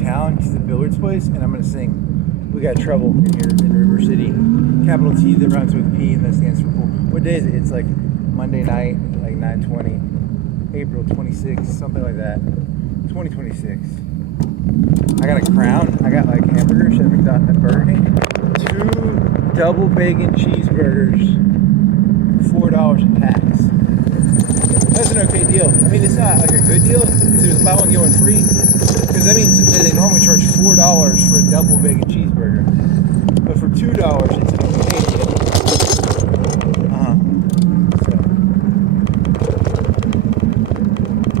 town to the billiards place, and I'm gonna sing "We Got Trouble" in here in River City. Capital T that rhymes with P, and that stands for pool. What day is it? It's like Monday night, like 9/20, April 26th, something like that. 2026. I got a crown. I got like hamburgers at McDonald's, Burger King. 2 double bacon cheeseburgers for $4 a pax. That's an okay deal. I mean, it's not like a good deal because it was buy one get one free. Because that means that they normally charge $4 for a double bacon cheeseburger, but for $2, it's an okay deal.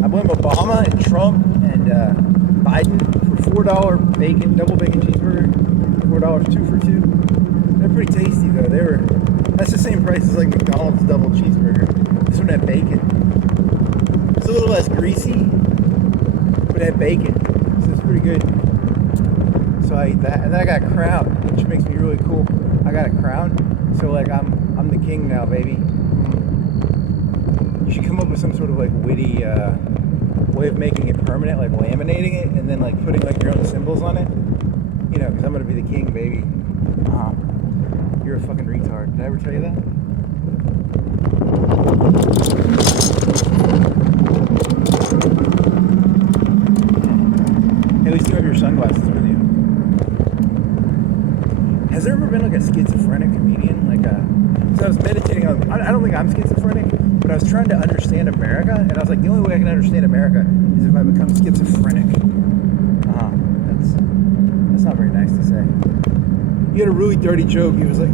I blame Obama and Trump and Biden for $4 bacon, double bacon cheeseburger. $4, 2 for 2. They're pretty tasty though. That's the same price as like McDonald's double cheeseburger. This one had bacon. It's a little less greasy, but it had bacon, so it's pretty good. So I eat that, and then I got a crown, which makes me really cool. I got a crown, so like I'm the king now, baby. You should come up with some sort of like witty way of making it permanent, like laminating it, and then like putting like your own symbols on it. You know, because I'm gonna be the king, baby. You're a fucking retard. Did I ever tell you that? At least you have your sunglasses with you. Has there ever been like a schizophrenic comedian? So I was meditating on, I don't think I'm schizophrenic, but I was trying to understand America, and I was like, the only way I can understand America is if I become schizophrenic. That's not very nice to say. You had a really dirty joke. He was like,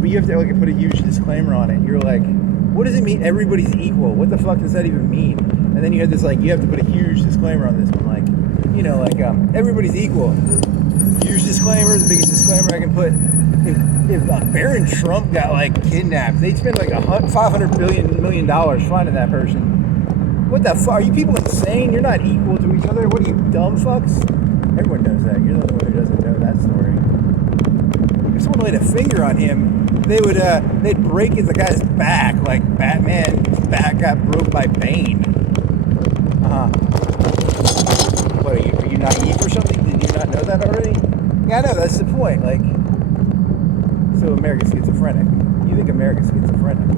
but you have to like put a huge disclaimer on it. You're like, what does it mean everybody's equal? What the fuck does that even mean? And then you had this like, you have to put a huge disclaimer on this one, like, you know, like everybody's equal. Huge disclaimer, the biggest disclaimer I can put. If Baron Trump got like kidnapped, they'd spend like $500 million finding that person. What the fuck? Are you people insane? You're not equal to each other. What are you, dumb fucks? Everyone knows that. You're the only one who doesn't know that story. If someone laid a finger on him, they'd break the guy's back like Batman's back got broke by Bane. What are you naive or something? Did you not know that already? Yeah, I know. That's the point. Like. So America's schizophrenic. You think America's schizophrenic?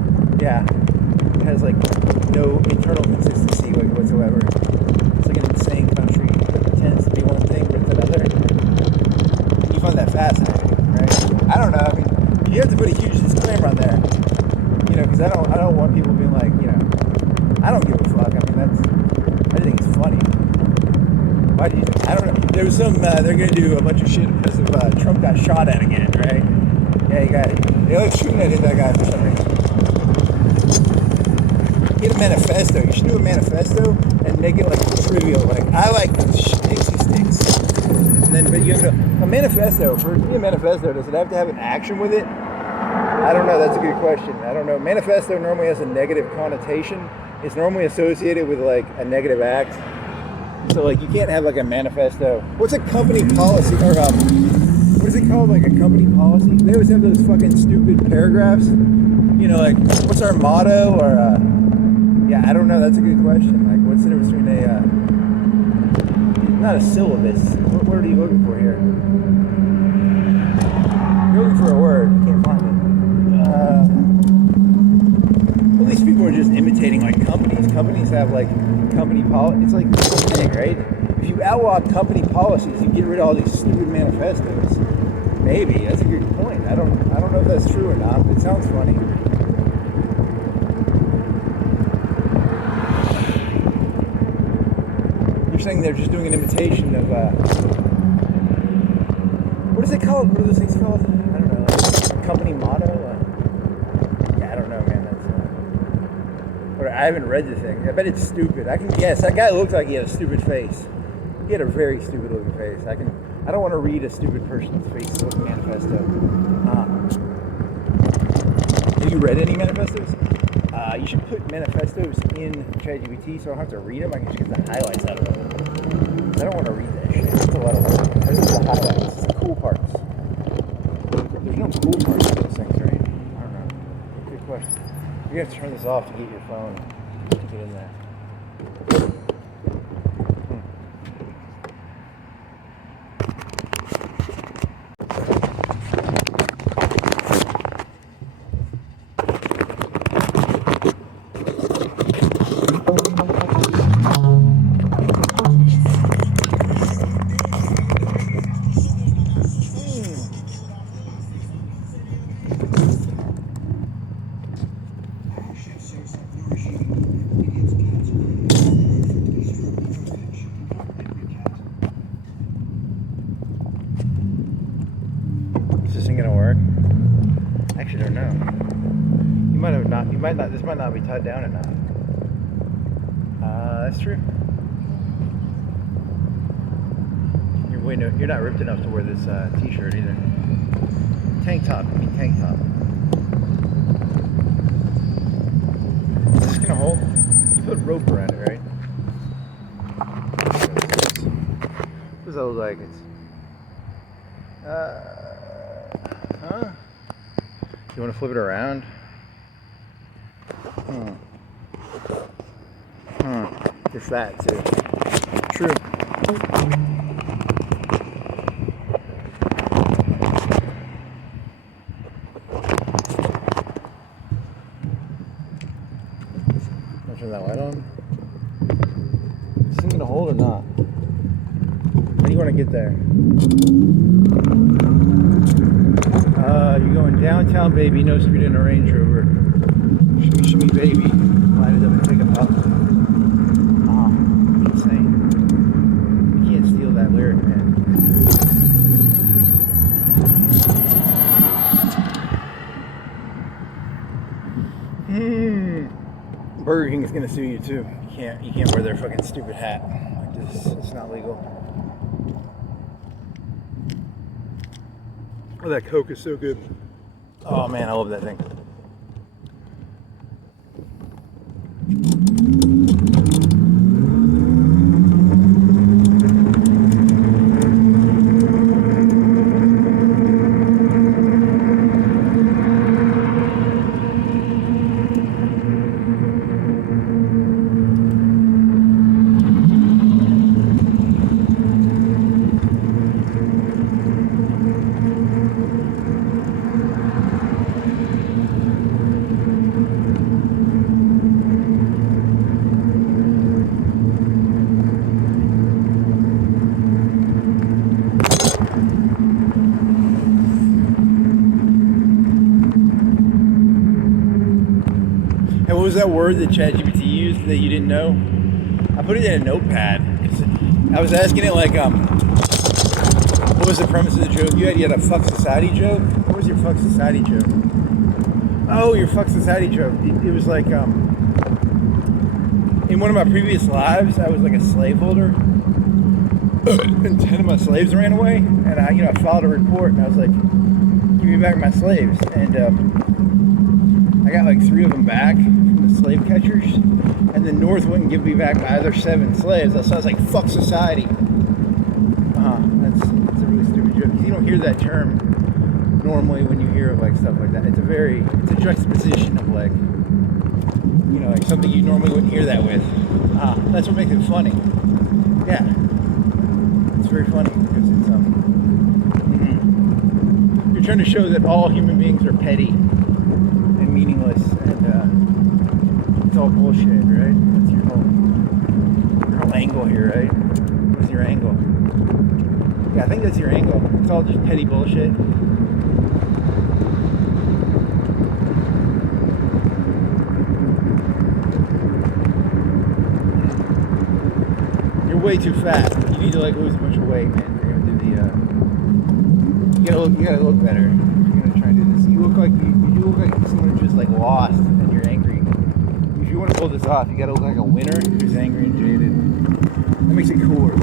Yeah. It has like no internal consistency like whatsoever. It's like an insane country. It pretends to be one thing but it's another. You find that fascinating, right? I don't know. I mean, you have to put a huge disclaimer on there. You know, because I don't want people being like, you know, I don't give a fuck. I mean, I think it's funny. Why do you think? I don't know. There was some. They're gonna do a bunch of shit because of Trump got shot at again, right? Yeah, they like shooting at that guy for some reason. Get a manifesto. You should do a manifesto and make it like trivial. Like, I like Dixie Sticks. And then, but you have a manifesto. For it to be a manifesto, does it have to have an action with it? I don't know. That's a good question. I don't know. Manifesto normally has a negative connotation. It's normally associated with like a negative act. So like you can't have like a manifesto. What's a company policy or what is it called? Like a company policy? They always have those fucking stupid paragraphs. You know, like, what's our motto? Or, yeah, I don't know. That's a good question. Like, what's the difference between not a syllabus. What word are you looking for here? You're looking for a word. You can't find it. Well, these people are just imitating, like, companies. Companies have, like, company policy. It's like the same thing, right? If you outlaw company policies, you get rid of all these stupid manifestos. Maybe. That's a good point. I don't know if that's true or not, but it sounds funny. You're saying they're just doing an imitation of, what is it called? What are those things called? I don't know. Like company motto? Yeah, I don't know, man. That's, I haven't read the thing. I bet it's stupid. I can guess. That guy looked like he had a stupid face. He had a very stupid looking face. I don't want to read a stupid person's Facebook manifesto. Have you read any manifestos? You should put manifestos in ChatGPT so I don't have to read them. I can just get the highlights out of them. I don't want to read that shit. It's a lot of work. I just the highlights. It's the cool parts. There's no cool parts to those things, right? I don't know. Good question. You have to turn this off to get your phone to get in there. Is this thing gonna work? Actually, I don't know. You might have not. You might not. This might not be tied down or not. That's true. You're not ripped enough to wear this t-shirt either. Tank top. I mean tank top. Is this gonna hold? You put rope around it, right? What does that look like? It's huh? You want to flip it around? You're fat too. True. Turn that light on. Is this gonna hold or not? How do you want to get there? You're going downtown, baby. No speed in a Range Rover. Shimmy, shimmy, baby. Line it up and take a puff. Insane. You can't steal that lyric, man. Burger King is gonna sue you too. You can't wear their fucking stupid hat like this. It's not legal. Oh, that Coke is so good. Oh man, I love that thing. And what was that word that ChatGPT used that you didn't know? I put it in a notepad. I was asking it like, what was the premise of the joke you had? You had a fuck society joke? What was your fuck society joke? Oh, your fuck society joke. It was like, in one of my previous lives, I was like a slaveholder. And 10 of my slaves ran away. And I filed a report and I was like, give me back my slaves. And I got like 3 of them back from the slave catchers, and the North wouldn't give me back my other 7 slaves. So I was like, fuck society. That's a really stupid joke. You don't hear that term normally when you hear of like stuff like that. It's a juxtaposition of like, like something you normally wouldn't hear that with. That's what makes it funny. Yeah. It's very funny because it's, you're trying to show that all human beings are petty and meaningless, and it's all bullshit, right? That's your whole angle here, right? What's your angle? Yeah, I think that's your angle. It's all just petty bullshit. You're way too fat. You need to like lose a bunch of weight, man. You're gonna do the. You gotta look better. You're gonna try and do this. You look like you look like someone who's just like lost and you're angry. If you want to pull this off, you gotta look like a winner who's angry and jaded. That makes it cooler.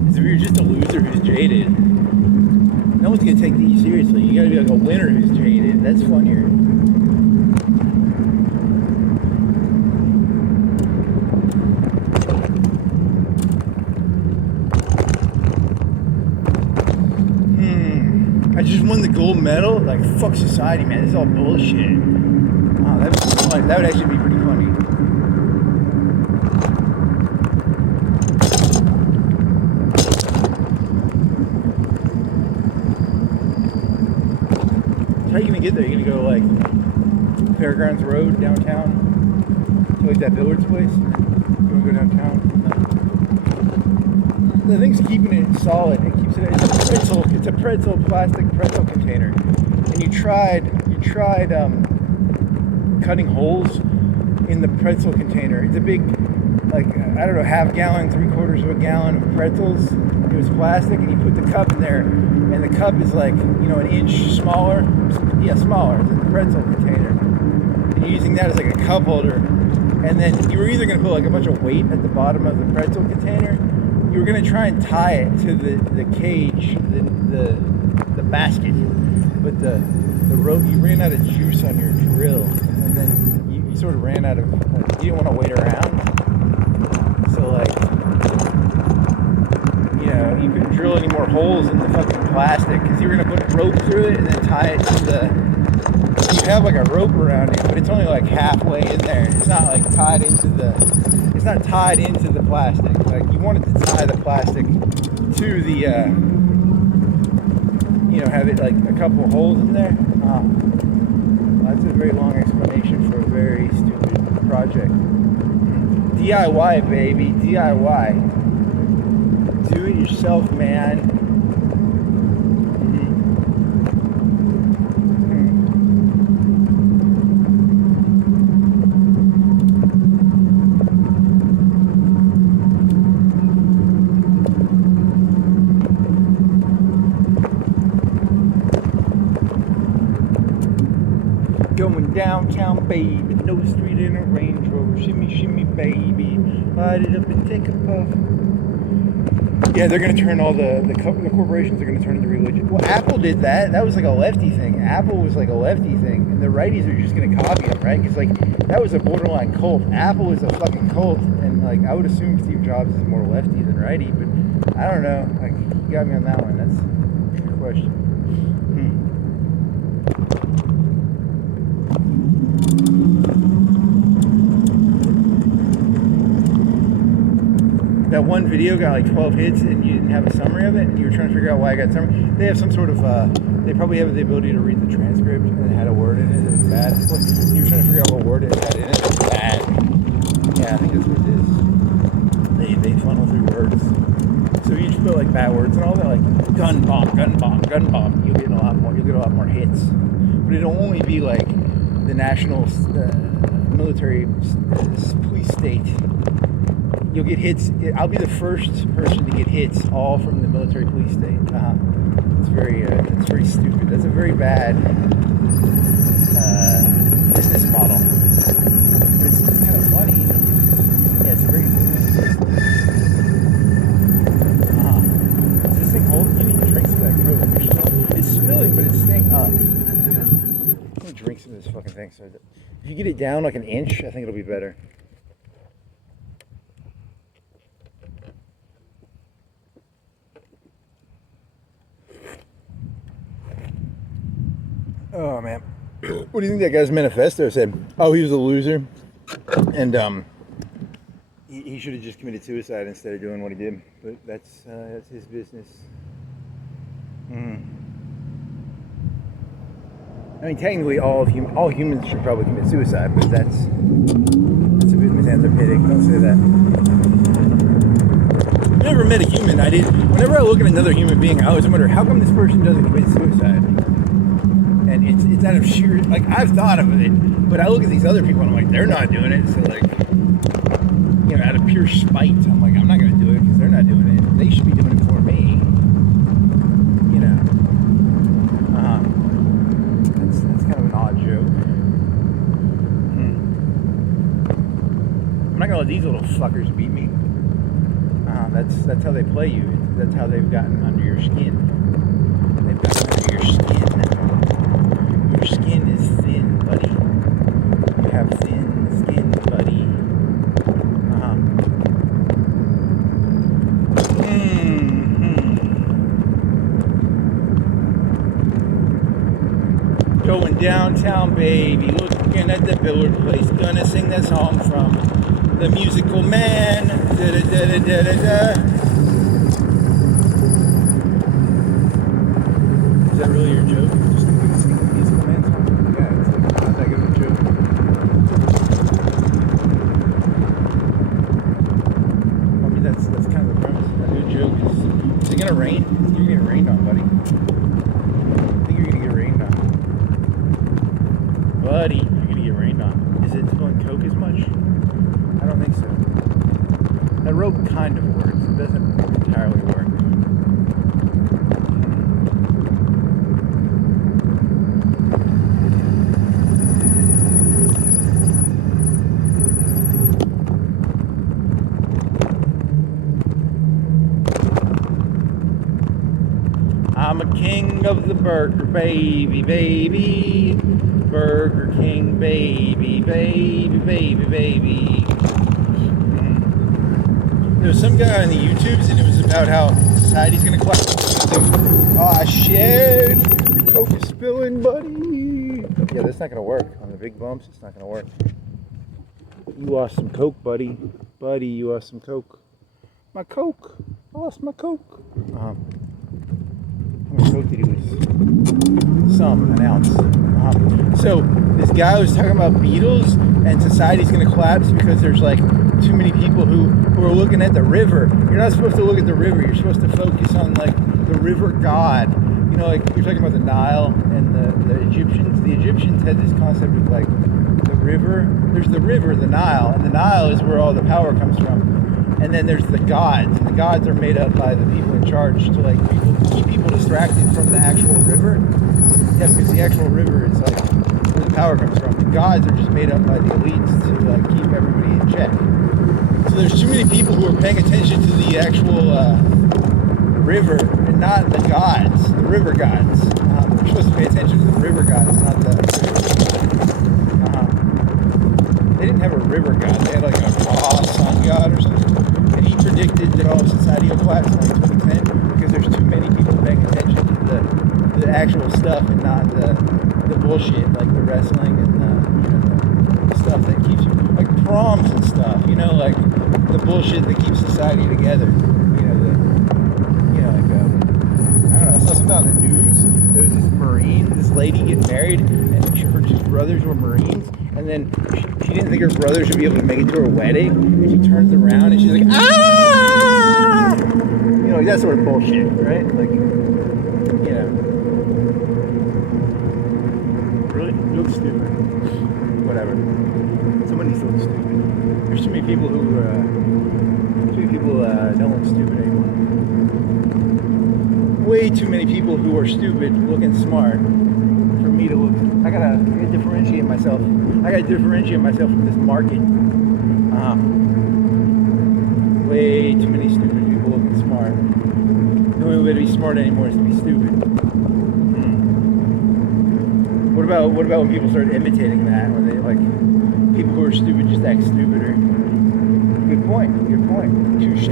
Because if you're just a loser who's jaded, no one's gonna take you seriously. You gotta be like a winner who's jaded. That's funnier. I just won the gold medal? Like, fuck society, man. This is all bullshit. Oh, that would actually be pretty funny. How are you gonna get there? You're gonna go, like, Fairgrounds Road downtown? To, like, that Billard's place? You wanna go downtown? No. The thing's keeping it solid. It keeps it. It's a pretzel, plastic pretzel container. And you tried cutting holes in the pretzel container. It's a big like, I don't know, half gallon, 3/4 of a gallon of pretzels. It was plastic, and you put the cup in there, and the cup is like, you know, an inch smaller. Yeah, smaller than the pretzel container. And you're using that as like a cup holder. And then you were either going to put like a bunch of weight at the bottom of the pretzel container. You were going to try and tie it to the cage, the basket. But the rope, you ran out of juice on your drill. And then you sort of ran out of, you didn't want to wait around. So like, you know, you couldn't drill any more holes in the fucking plastic because you were going to put rope through it and then tie it to the, you have like a rope around it, but it's only like halfway in there. It's not like tied into the, it's not tied into the plastic. Like you wanted to tie the plastic to the, you know, have it like a couple holes in there. That's a very long explanation for a very stupid project. DIY, baby, DIY. Do it yourself, man. Going downtown, baby, no street in a Range Rover, shimmy, shimmy, baby, light it up and take a puff. Yeah, they're going to turn all the corporations are going to turn into religion. Well, Apple did that. That was like a lefty thing. Apple was like a lefty thing, and the righties are just going to copy them, right? Because like that was a borderline cult. Apple is a fucking cult, and like I would assume Steve Jobs is more lefty than righty, but I don't know. Like you got me on that one. That's a good question. That one video got like 12 hits and you didn't have a summary of it, and you were trying to figure out why I got summary. They have some sort of, they probably have the ability to read the transcript, and it had a word in it that was bad. You were trying to figure out what word it had in it. It was bad. Yeah, I think that's what it is. They funnel through words. So you just put like bad words and all that, like gun bomb, gun bomb, gun bomb. You'll get a lot more hits. But it'll only be like the national military police state. You'll get hits. I'll be the first person to get hits, all from the military police state. It's very stupid. That's a very bad business model. It's kind of funny. Yeah, it's a very. Is this thing holding? You need to drink some of that Coke. It's spilling, but it's staying up. I'm gonna drink some of this fucking thing. So if you get it down like an inch, I think it'll be better. Oh man, what do you think that guy's manifesto said? Oh, he was a loser, and he should have just committed suicide instead of doing what he did. But that's his business. I mean, technically, all humans should probably commit suicide, but that's a bit misanthropic. Don't say that. I've never met a human. Whenever I look at another human being, I always wonder how come this person doesn't commit suicide. And it's out of sheer, like, I've thought of it, but I look at these other people and I'm like, they're not doing it. So like, you know, out of pure spite, I'm like, I'm not going to do it because they're not doing it. They should be doing it for me. You know. That's kind of an odd joke. I'm not going to let these little fuckers beat me. That's how they play you. That's how they've gotten under your skin. They've gotten under your skin. Your skin is thin, buddy. You have thin skin, buddy. Going downtown, baby. Looking at the Billard Place. Gonna sing that song from The Musical Man. Da-da-da-da-da-da. Is that really your joke? Just gonna sing The Musical Man song? Yeah, it's like not that good of a joke. I mean, that's kind of the premise. A good joke is it gonna rain? You're gonna get rained on, buddy. I think you're gonna get rained on. Buddy, you're gonna get rained on. Is it spilling Coke as much? I don't think so. rope kind of works. It doesn't entirely work. I'm a king of the burger, baby, baby. Burger King, baby, baby, baby, baby. There was some guy on the YouTubes, and it was about how society's gonna collapse. Ah, shit! Your Coke is spilling, buddy. Yeah, that's not gonna work on the big bumps. It's not gonna work. You lost some Coke, buddy. Buddy, you lost some Coke. My Coke. I lost my Coke. How much Coke did he lose? An ounce. So this guy was talking about beetles and society's going to collapse because there's like too many people who are looking at the river. You're not supposed to look at the river. You're supposed to focus on like the river god. You know, like you're talking about the Nile and the Egyptians. The Egyptians had this concept of like the river. There's the river, the Nile, and the Nile is where all the power comes from. And then there's the gods. And the gods are made up by the people in charge to like keep people distracted from the actual river. Yeah, because the actual river is like where the power comes from. The gods are just made up by the elites to like keep everybody in check. So there's too many people who are paying attention to the actual river and not the gods, the river gods. You're supposed to pay attention to the river gods, not the. They didn't have a river god. They had like a sun god or something. And he predicted that all of society will collapse in like 2010 because there's too many people paying attention to the actual stuff and not the bullshit, like the wrestling and the stuff that keeps you, like proms and stuff, you know, like the bullshit that keeps society together. I don't know, I saw something on the news. There was this Marine, this lady getting married, and her two brothers were Marines, and then she didn't think her brothers would be able to make it to her wedding, and she turns around and she's like, ah! You know, like that sort of bullshit, right? Like, you know. Really? You look stupid. Whatever. Someone needs to look stupid. There's too many people who don't look stupid anymore. Way too many people who are stupid looking smart for me to look. I gotta differentiate myself. I gotta differentiate myself from this market. Way too many stupid people looking smart. The only way to be smart anymore is to be stupid. What about when people start imitating that? When they like people who are stupid just act stupider. Good point. Touche.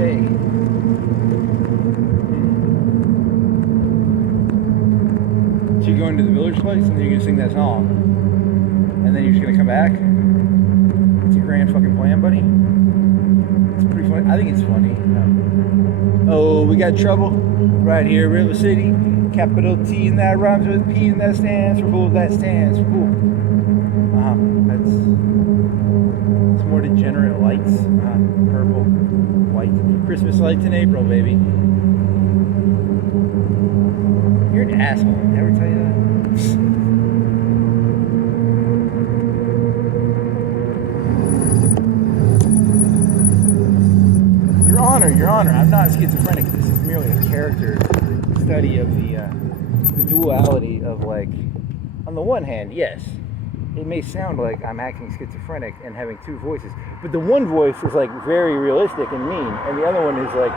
So you're going to the village place and then you're going to sing that song. And then you're just going to come back? It's a grand fucking plan, buddy. It's pretty funny. I think it's funny. Oh, we got trouble right here, River City. Capital T and that rhymes with P and that stands for fool. That stands for fool. It's more degenerate lights. Purple, white. Christmas lights in April, baby. You're an asshole. Did I ever tell you that? Your Honor, I'm not schizophrenic. This is merely a character study of the duality of, like, on the one hand, yes, it may sound like I'm acting schizophrenic and having two voices, but the one voice is like very realistic and mean, and the other one is like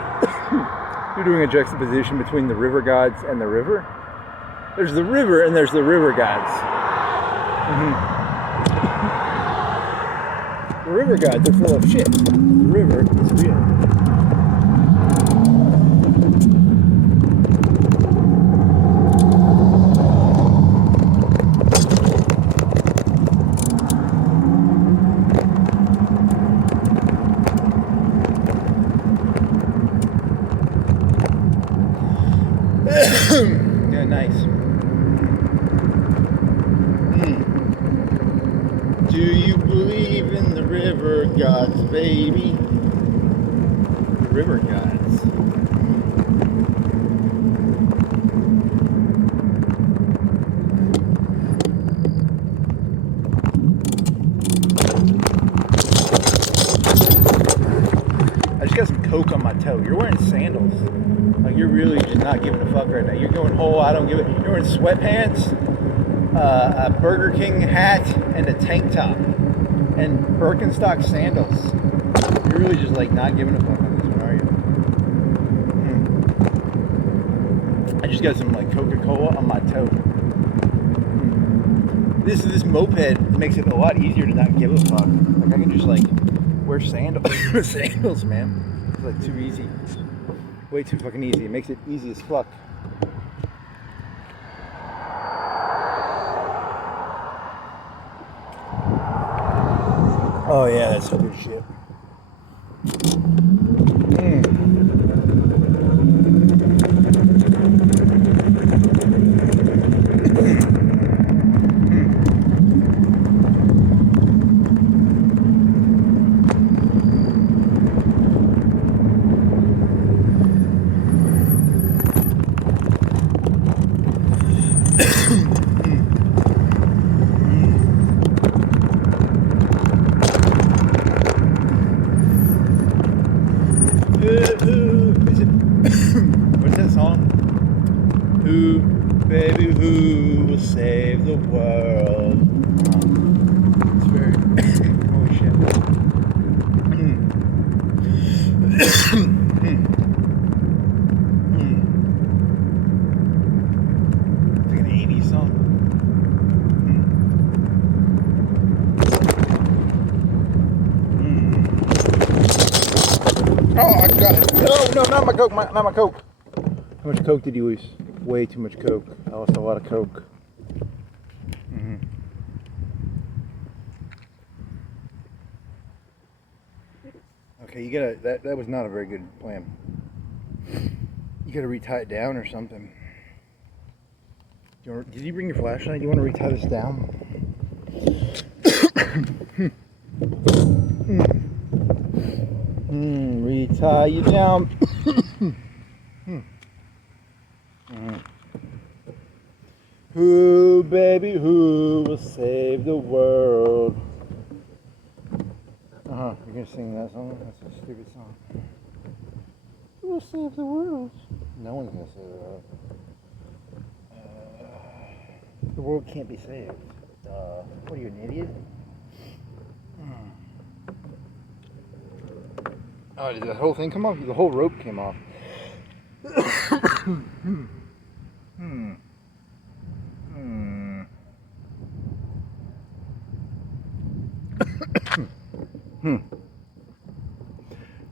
you're doing a juxtaposition between the river gods and the river. There's the river and there's the river gods. The river gods are full of shit. The river is real. Yeah, nice. Do you believe in the river gods, baby? The river gods. I just got some really just not giving a fuck right now. You're going whole, I don't give it. You're wearing sweatpants, a Burger King hat, and a tank top, and Birkenstock sandals. You're really just like not giving a fuck on this one, are you? I just got some like Coca-Cola on my toe. This moped makes it a lot easier to not give a fuck. Like I can just like wear sandals, man. It's like too easy. Way too fucking easy. It makes it easy as fuck. Oh yeah, that's some good shit. What's that song? Who, baby, who will save the world? It's very. Holy shit. It's like an 80s song. Oh, I got it. No, not my Coke. Not my Coke. How much Coke did you lose? Way too much Coke. I lost a lot of Coke. Okay, you gotta. That was not a very good plan. You gotta retie it down or something. Did you bring your flashlight? Do you want to retie this down? Retie you down. Who, baby, who will save the world? You're gonna sing that song? That's a stupid song. Who will save the world? No one's gonna save the world. The world can't be saved. What are you, an idiot? Oh, did the whole thing come off? The whole rope came off.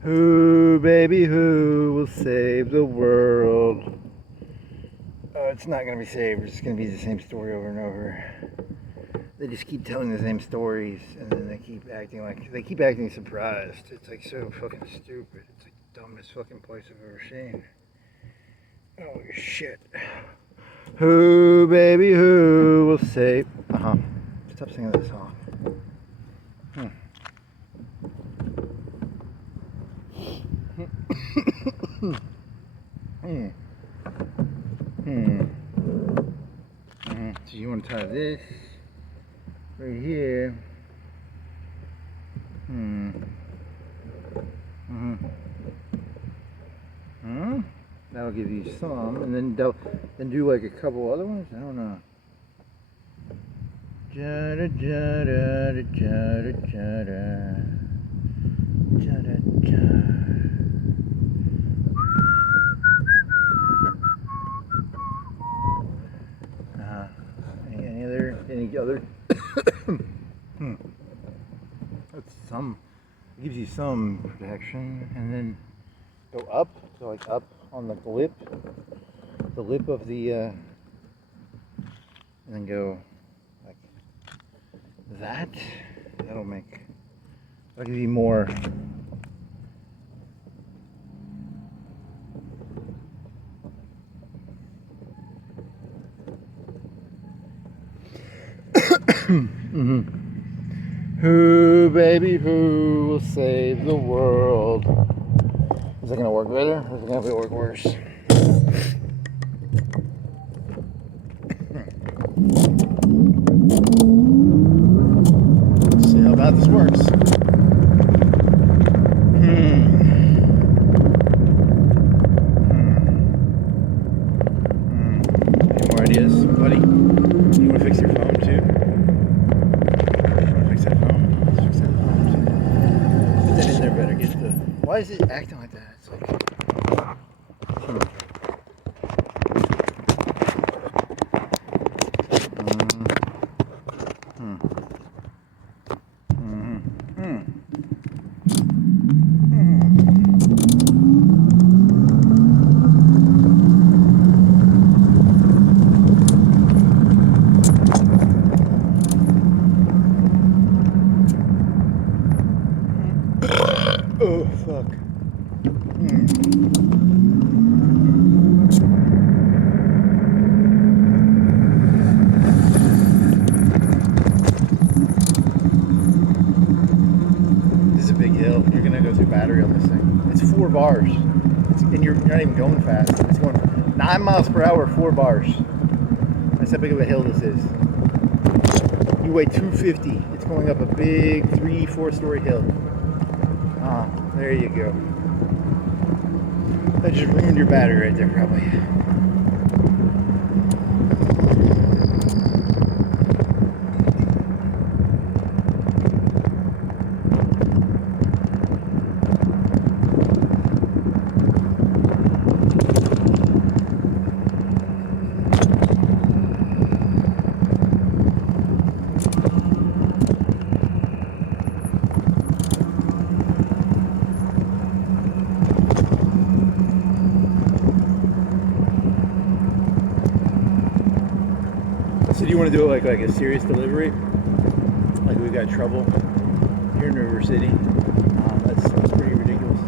Who, baby, who will save the world? It's not going to be saved. It's going to be the same story over and over. They just keep telling the same stories, and then they keep acting surprised. It's like so fucking stupid. It's like the dumbest fucking place I've ever seen. Oh shit. Who, baby, who will save? Stop singing that song. So you want to tie this right here. That'll give you some, and then do like a couple other ones. I don't know. Jada jada jada jada jada jada. Any other? That's some. It gives you some protection, and then go up. So like up on the lip of the, and then go like that. That'll give you more. Who, baby, who will save the world? Is it gonna work better, or is it gonna work worse? Let's see how bad this works. is, buddy. Do you want to fix your phone too? You want to fix that phone? Let's fix that phone too. Put that in there better. Get the. Why is it acting like that? It's like. Oh, fuck. This is a big hill. You're gonna go through battery on this thing. It's 4 bars. And you're not even going fast. It's going 9 miles per hour, 4 bars. That's how big of a hill this is. You weigh 250. It's going up a big 3-4 story hill. Ah, there you go. That just ruined your battery right there, probably. So do you want to do it like a serious delivery? Like we've got trouble here in River City? That's pretty ridiculous.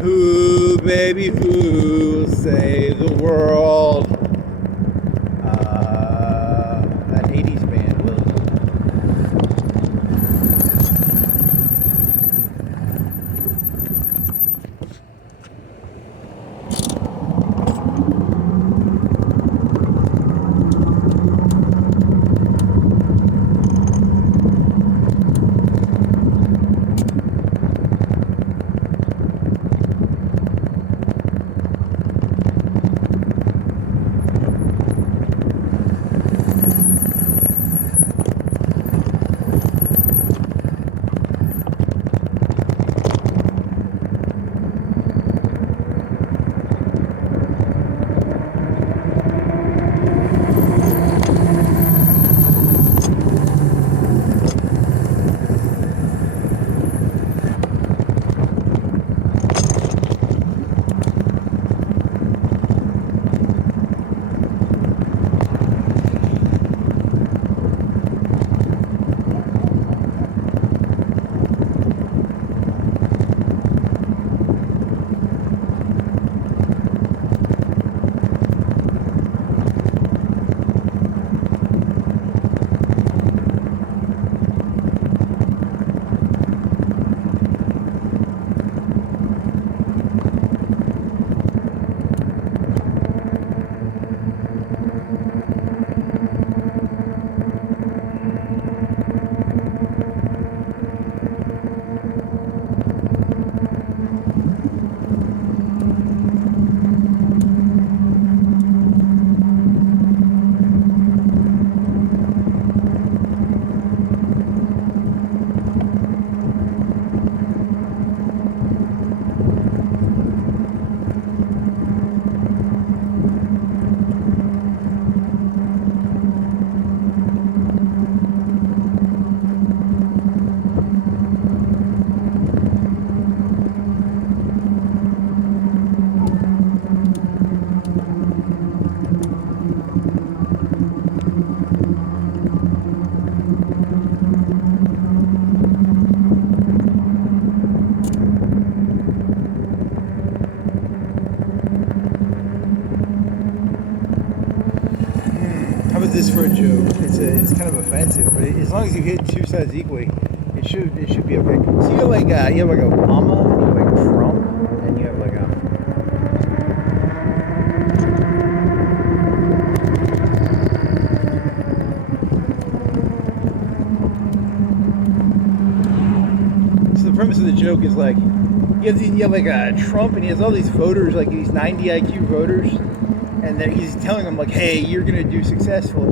Who, baby, who will save the world? That 80s band will. How about this for a joke? It's kind of offensive, but as long as you hit two sides equally, it should be okay. So you have like Obama, you have like Trump, and you have like So the premise of the joke is like you have like Trump, and he has all these voters, like these 90 IQ voters. And he's telling them like, hey, you're going to be successful.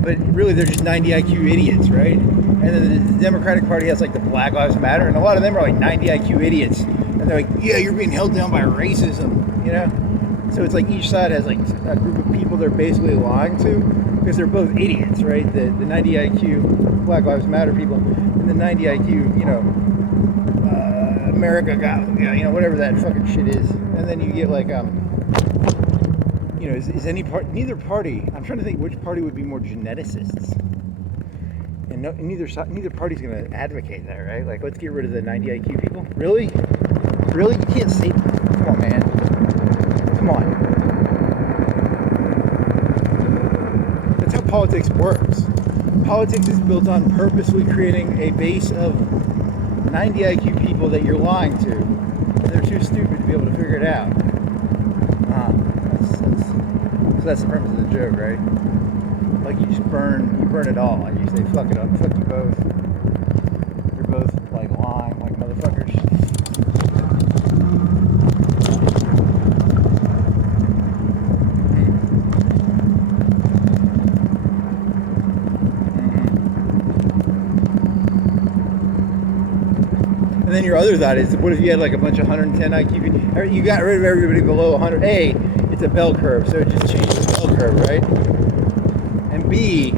But really they're just 90 IQ idiots, right? And then the Democratic Party has like the Black Lives Matter, and a lot of them are like 90 IQ idiots. And they're like, yeah, you're being held down by racism, you know? So it's like each side has like a group of people they're basically lying to because they're both idiots, right? The 90 IQ Black Lives Matter people and the 90 IQ, you know, America got, you know, whatever that fucking shit is. And then you get like, you know, is any part, neither party, I'm trying to think which party would be more geneticists. And neither party's going to advocate that, right? Like, let's get rid of the 90 IQ people. Really? Really? You can't say, come on, man. Come on. That's how politics works. Politics is built on purposely creating a base of 90 IQ people that you're lying to. And they're too stupid to be able to figure it out. So that's the premise of the joke, right? Like you burn it all. Like you say, fuck it up, fuck you both. You're both like lying like motherfuckers. And then your other thought is, what if you had like a bunch of 110 IQ people? You got rid of everybody below 100. A, it's a bell curve, so it just changes the bell curve, right? And B,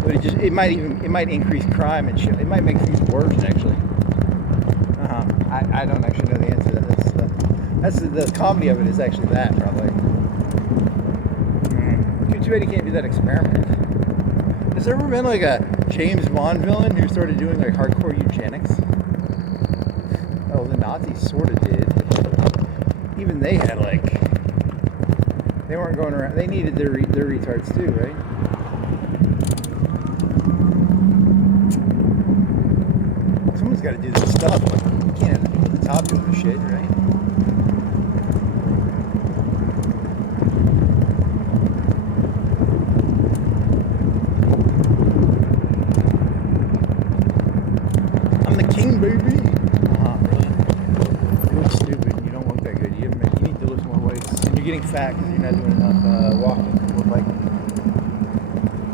but it might increase crime and shit. It might make things worse, actually. I don't actually know the answer to that. That's the comedy of it is actually that, probably. Too bad you can't do that experiment. Has there ever been like a James Bond villain who started doing like hardcore eugenics? Oh, the Nazis sort of did. Even they had like, they weren't going around. They needed their retards too, right? Someone's got to do this stuff. Like, you can't have the top doing the shit, right? Baby. Really? You look stupid. You don't look that good. You need to lift more weights. And you're getting fat because you're not doing enough walking or biking.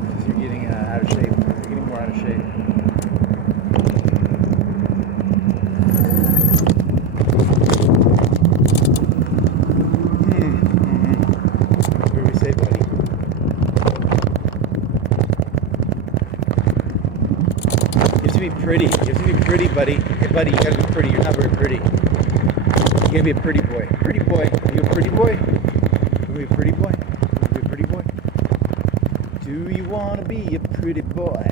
Because you're getting out of shape. You're getting more out of shape. What do we say, buddy? You have to be pretty. You have to be pretty, buddy. Hey, buddy, you gotta be pretty. You're not very pretty. You gotta be a pretty boy. Pretty boy. Are you a pretty boy? Are you a pretty boy? Are you a pretty boy? Do you wanna be a pretty boy?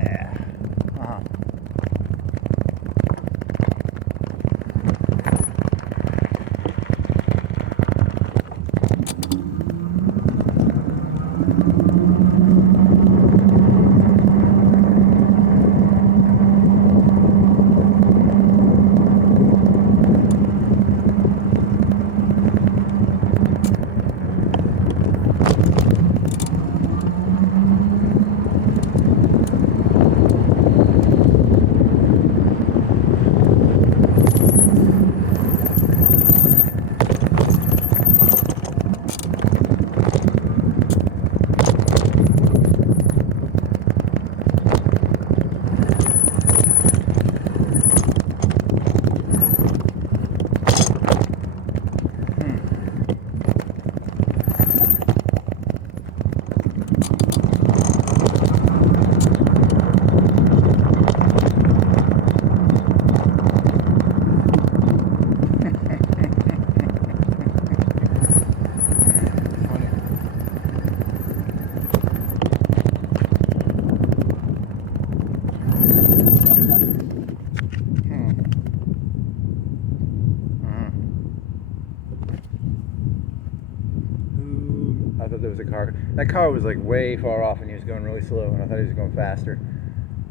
I thought there was a car. That car was like way far off and he was going really slow, and I thought he was going faster.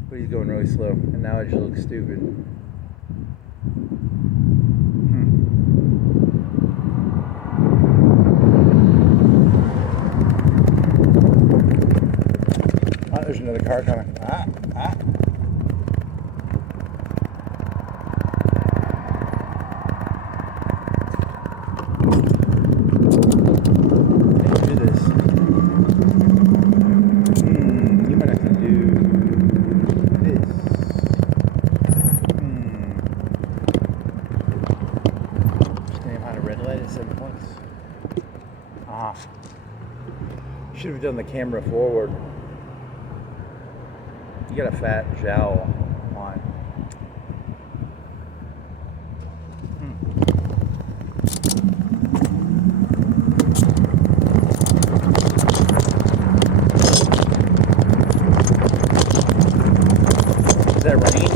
But he's going really slow, and now it just looks stupid. Oh, there's another car coming. Should have done the camera forward. You got a fat jowl on. Is that rain?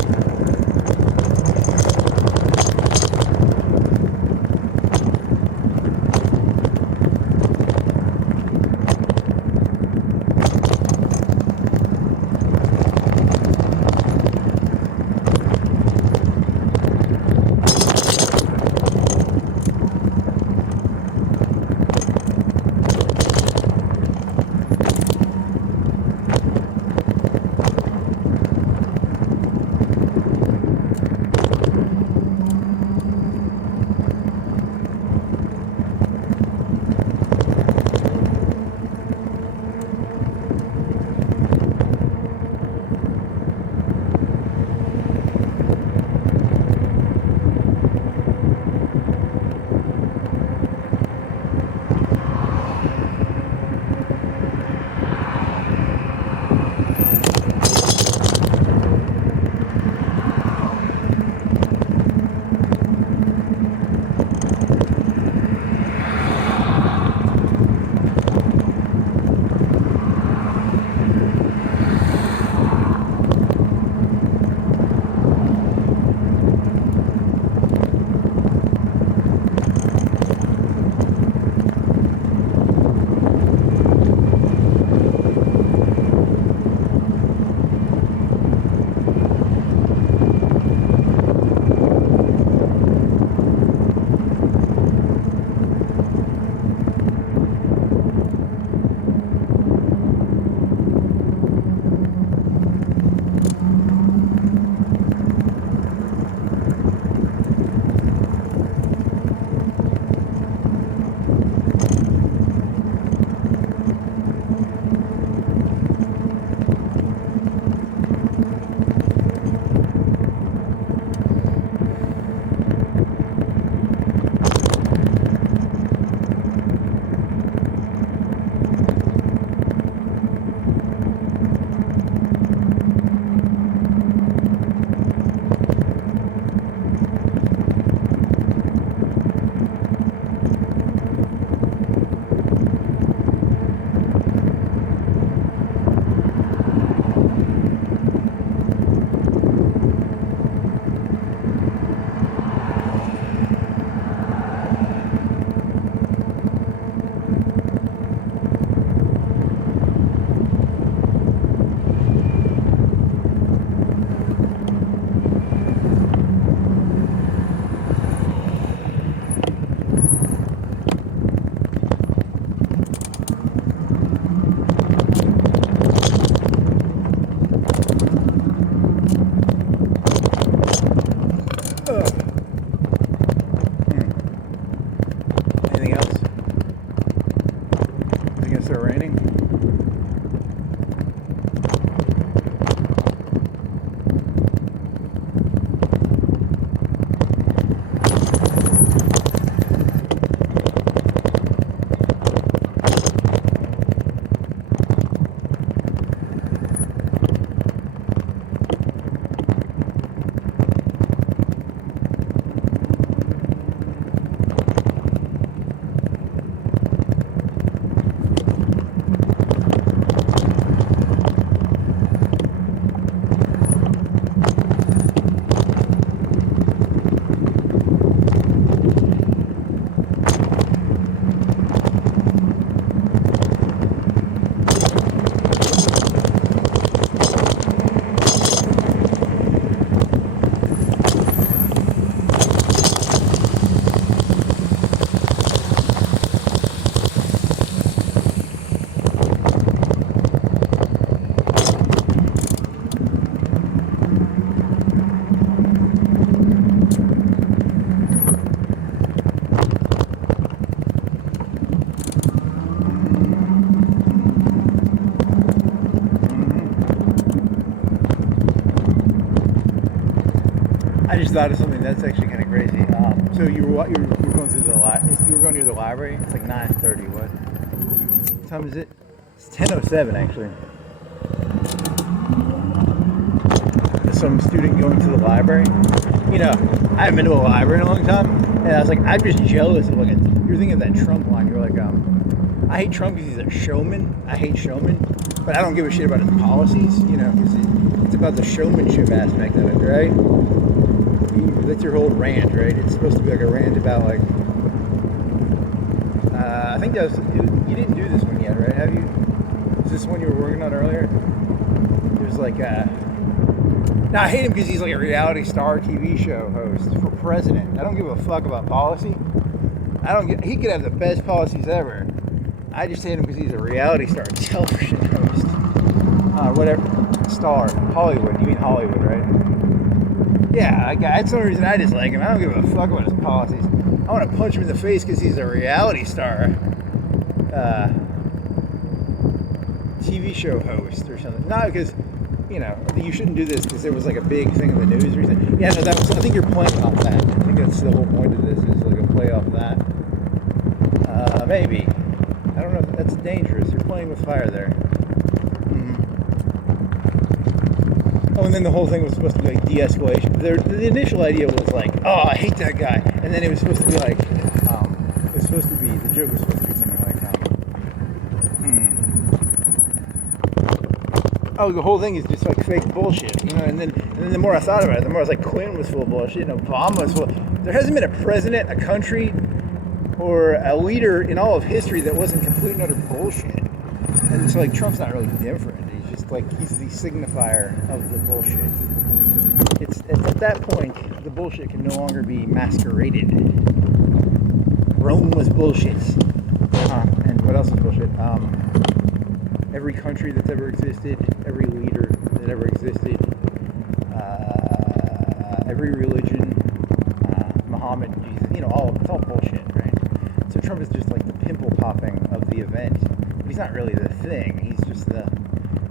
I just thought of something that's actually kind of crazy. So you were going through the you were going near the library. It's like 9:30. What time is it? It's 10:07 actually. Some student going to the library. You know, I haven't been to a library in a long time, and I was like, I'm just jealous of you're thinking of that Trump line. You're like, I hate Trump because he's a showman. I hate showman, but I don't give a shit about his policies. You know, because it's about the showmanship aspect of it, right? That's your whole rant, right? It's supposed to be like a rant about I think that was you didn't do this one yet, right? Have you? Is this one you were working on earlier? There's like no, I hate him because he's like a reality star TV show host for president. I don't give a fuck about policy. He could have the best policies ever. I just hate him because he's a reality star television host. Whatever. Star. Hollywood. You mean Hollywood, right? Yeah, that's the only reason I dislike him. I don't give a fuck about his policies. I want to punch him in the face because he's a reality star TV show host or something. Not because, you know, you shouldn't do this because there was like a big thing in the news or something. Yeah, no, I think you're playing off that. I think that's the whole point of this, is like a play off that. Maybe. I don't know. That's dangerous. You're playing with fire there. Mm-hmm. Oh, and then the whole thing was supposed to be like de-escalation. The initial idea was like, oh, I hate that guy. And then it was supposed to be like, the joke was supposed to be something like, oh, the whole thing is just like fake bullshit, you know. And then the more I thought about it, the more I was like, Clinton was full of bullshit, and Obama was full. There hasn't been a president, a country, or a leader in all of history that wasn't complete and utter bullshit. And so like Trump's not really different. He's just like he's the signifier of the bullshit. It's at that point the bullshit can no longer be masqueraded. Rome was bullshit. And what else is bullshit? Every country that's ever existed, every leader that ever existed, every religion, Muhammad, Jesus, you know, it's all bullshit, right? So Trump is just like the pimple popping of the event. He's not really the thing. He's just the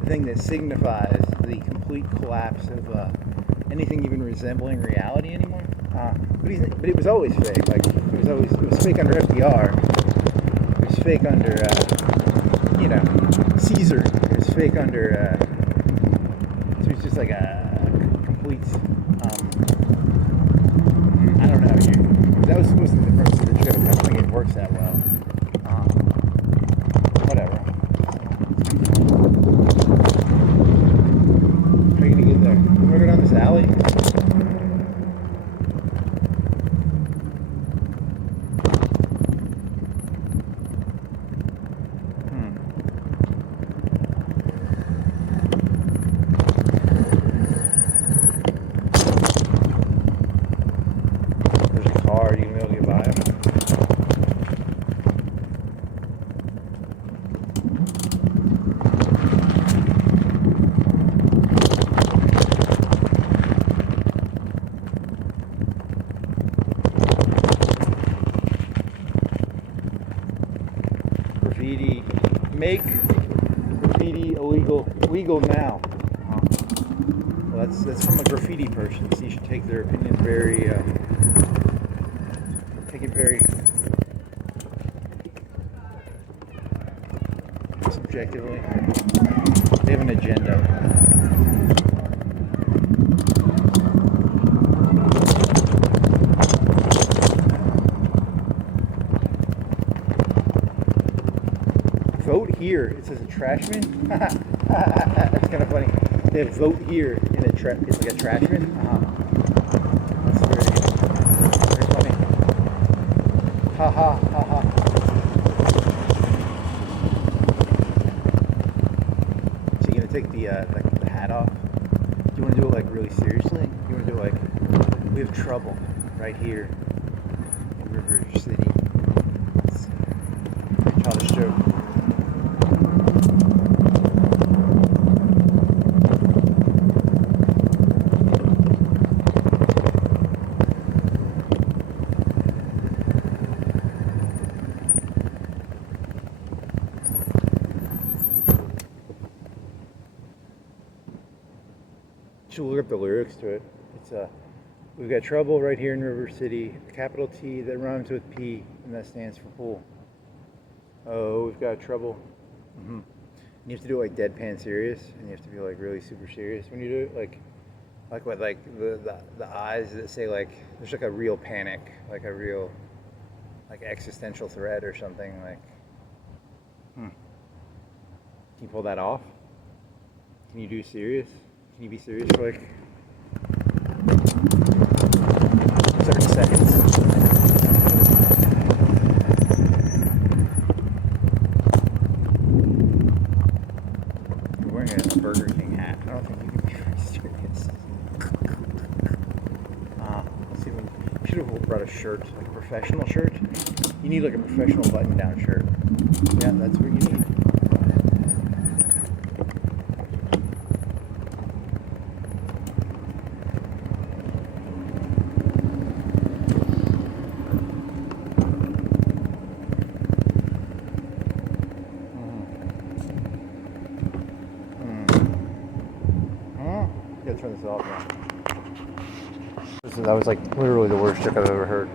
thing that signifies the complete collapse of anything even resembling reality anymore. But it was always fake. Like it was fake under FDR. It was fake under you know, Caesar. It was fake under so it's just like a complete I don't know. That was supposed to be the purpose of the show. I don't think it works that well. Whatever. How are you gonna get there? You wanna go down this alley? Make graffiti illegal now. Well, that's from a graffiti person, so you should take their opinion very subjectively. They have an agenda. Vote here. It says a trashman. That's kind of funny. They have vote here in it's like a trashman. That's very funny. Ha ha ha ha. So you gonna take the hat off? Do you want to do it like really seriously? You want to do it like we have trouble right here in River City? It's a childish joke. You should look up the lyrics to it. It's We've got trouble right here in River City. Capital T that rhymes with P, and that stands for pool. Oh, we've got trouble. And you have to do it like deadpan serious, and you have to be like really super serious when you do it. Like what, like the eyes that say like there's like a real panic, like a real like existential threat or something. Like, can you pull that off? Can you do serious? Can you be serious for like 30 seconds? You're wearing a Burger King hat. I don't think you can be very serious. Let's see, you should have brought a shirt, like a professional shirt. You need like a professional button-down shirt. Yeah, that's what you need. Gotta turn this off now. That was like literally the worst joke I've ever heard.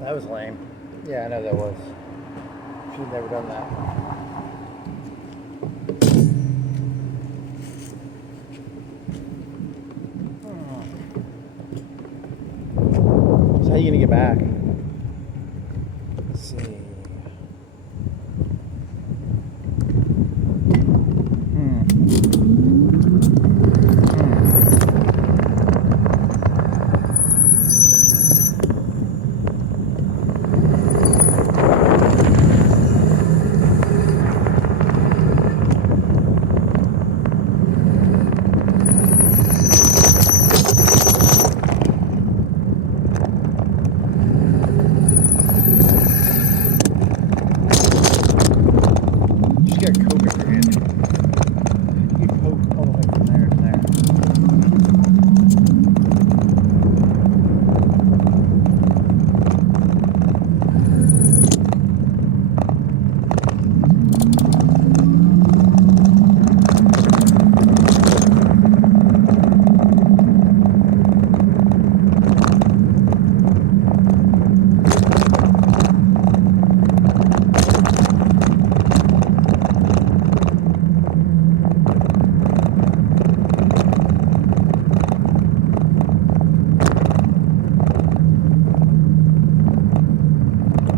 That was lame. Yeah, I know that was. Should have never done that. So how are you gonna get back? Let's see.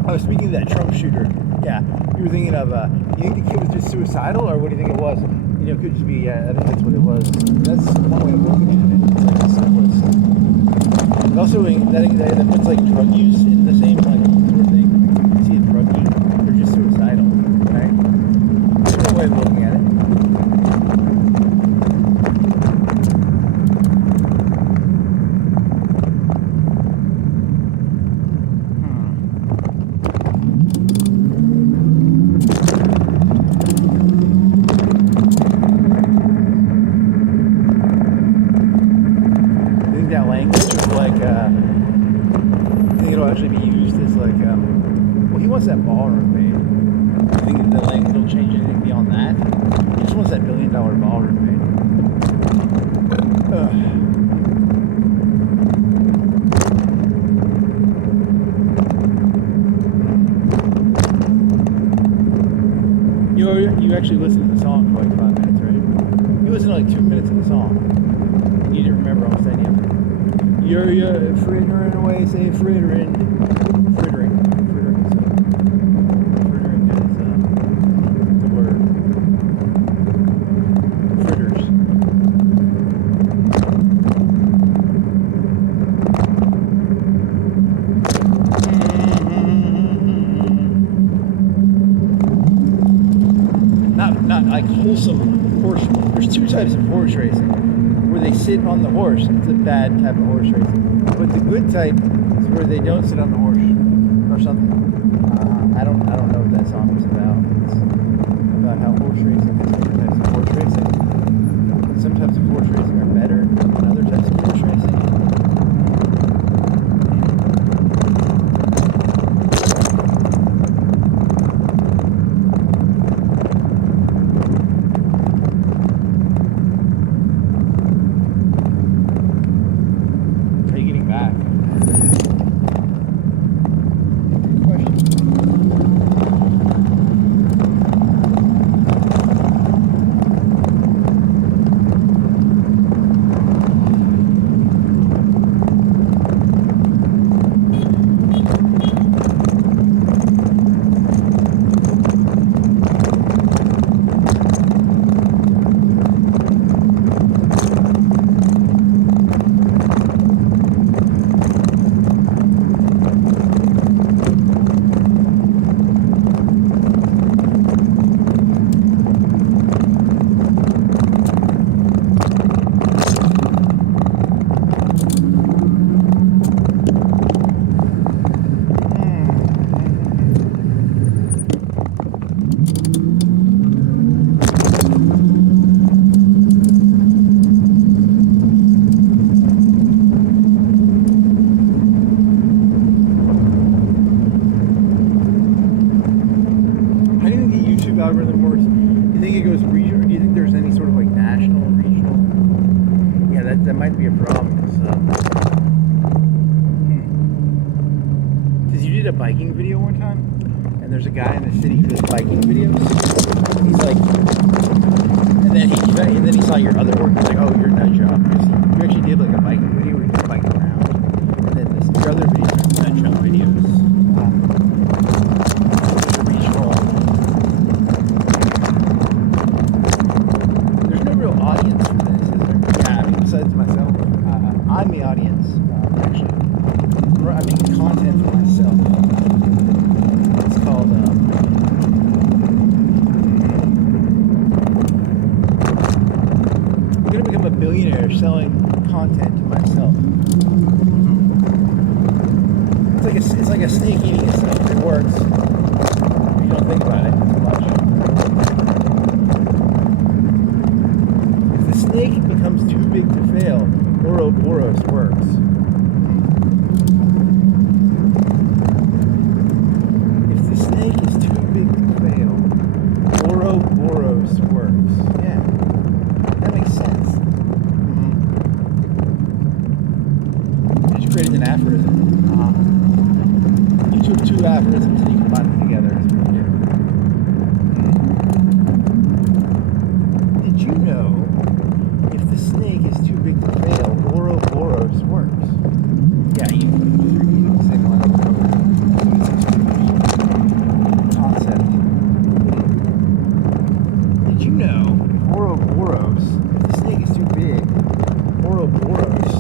Oh, speaking of that Trump shooter, yeah, you were thinking of, you think the kid was just suicidal, or what do you think it was? You know, it could just be, I think that's what it was. That's one way of looking at it. It's like a syphilis. Also, that puts like drug use in the same like sort of thing. You can see a drug use, they're just suicidal, right? That's one way of looking at it. That language is like, I think it'll actually be used as like, well, he wants that ballroom made. You think the language will change anything beyond that? He just wants that $1 billion ballroom, man. You actually listened to the song for like 5 minutes, right? You listened to like 2 minutes of the song. And you didn't remember almost any of it. You're frittering away, say frittering. Frittering. Frittering is the word. Fritters. Not like wholesome horse. There's two types of horse racing. Where they sit on the horse, it's a bad type of horse racing. But the good type is where they don't sit on the horse or something. I don't know what that song was about. It's about how horse racing is different types of horse racing. Some types of horse racing are better than other types of horse racing. Algorithm works. Do you think it goes regional? Do you think there's any sort of like national, regional? Yeah, that might be a problem. Because you did a biking video one time, and there's a guy in the city who does biking videos. He's like, and then he saw your other work. He's like, oh, you're a nut job. You actually did like a biking video where you just biking around, and then your other videos are nut job videos. Audience for this, is there? Yeah, I mean, besides myself, I'm the audience, actually. I'm making content for myself. It's called, I'm gonna become a billionaire selling content to myself. It's like a snake eating itself. It works. You don't think about it too much. Snake becomes too big to fail, Ouroboros works. If the snake is too big to fail, Ouroboros works. Yeah, that makes sense. I just created an aphorism. You took two aphorisms and you combined them together. It's pretty good. Did you know? If the snake is too big to fail, Ouroboros works. Yeah, you just repeating the same line over and over. Concept. Did you know Ouroboros, if the snake is too big, Ouroboros,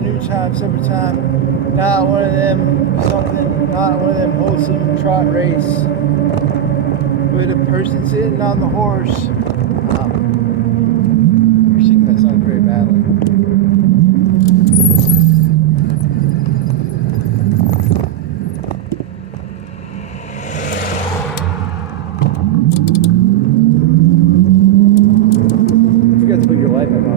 noontime, summertime. Not one of them something, not one of them wholesome trot race with a person sitting on the horse. You're singing that song very badly. You forgot to put your light back on.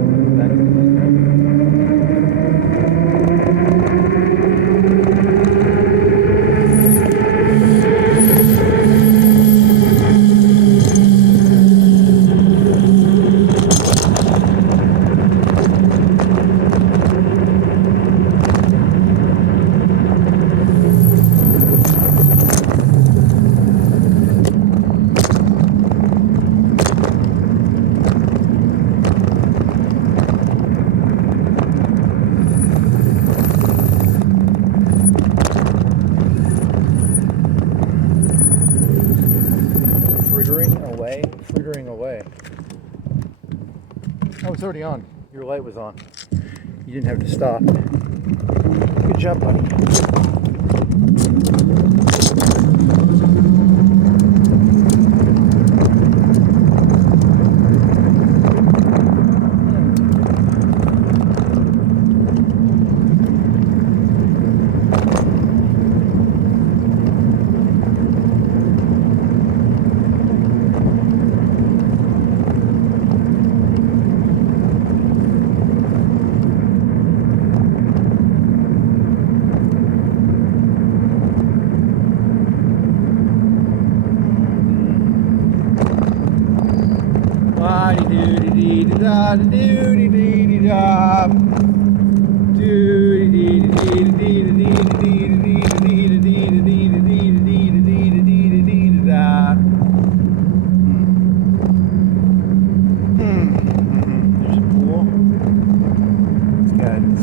Frittering away. Oh, it's already on. Your light was on. You didn't have to stop. Good job, buddy.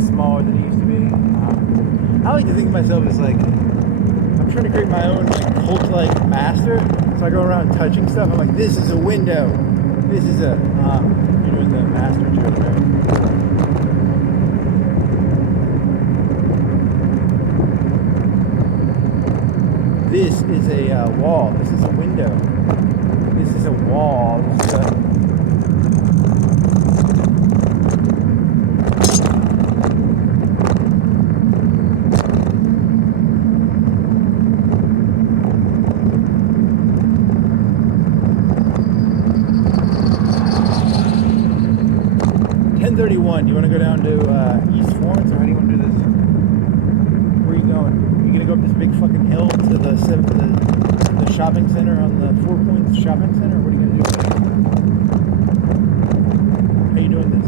Smaller than it used to be. I like to think of myself as like, I'm trying to create my own like cult-like master. So I go around touching stuff. I'm like, this is a window. This is a, you're doing the master joke there. This is a wall. This is a window. This is a wall. This is a, 10:31. You want to go down to East Florence, or how do you want to do this? Where are you going? You gonna go up this big fucking hill to the shopping center on the 4 Points shopping center? What are you gonna do? How are you doing this?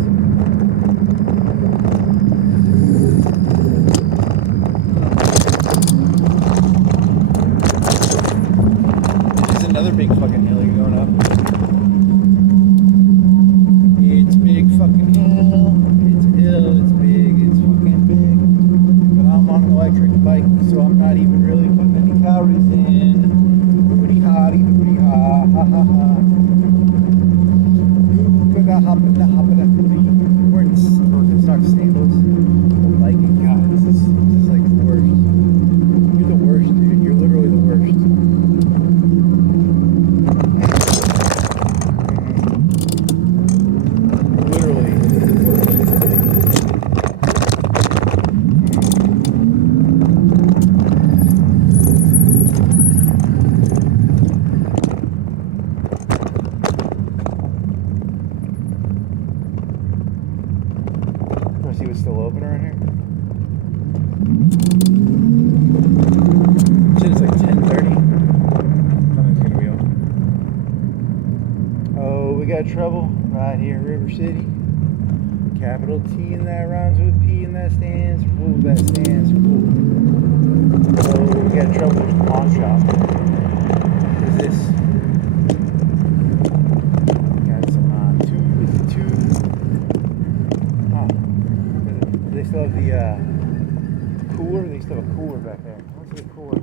This is another big fucking hill you're going up. It's big fucking hill. It's a hill. It's big. It's fucking big. But I'm on an electric bike, so I'm not even really putting any calories in. Booty hotty, booty ha, ha ha ha. Hoppin' booty. We're in Birkenstock sandals. Don't like it. God, this is like the worst. You're the worst, dude. You're literally the worst. Literally the worst. Want to see what's still open around here? Shit, it's like 10:30. Nothing's gonna be open. Oh, we got trouble right here in River City. Capital T and that rhymes with P and that stands. Ooh, that stands. Ooh. Oh, we got trouble. There's a pawn shop. What is this? Got some tube. Is it tube? Oh. Do they still have the cooler? They still have a cooler back there. What's the cooler?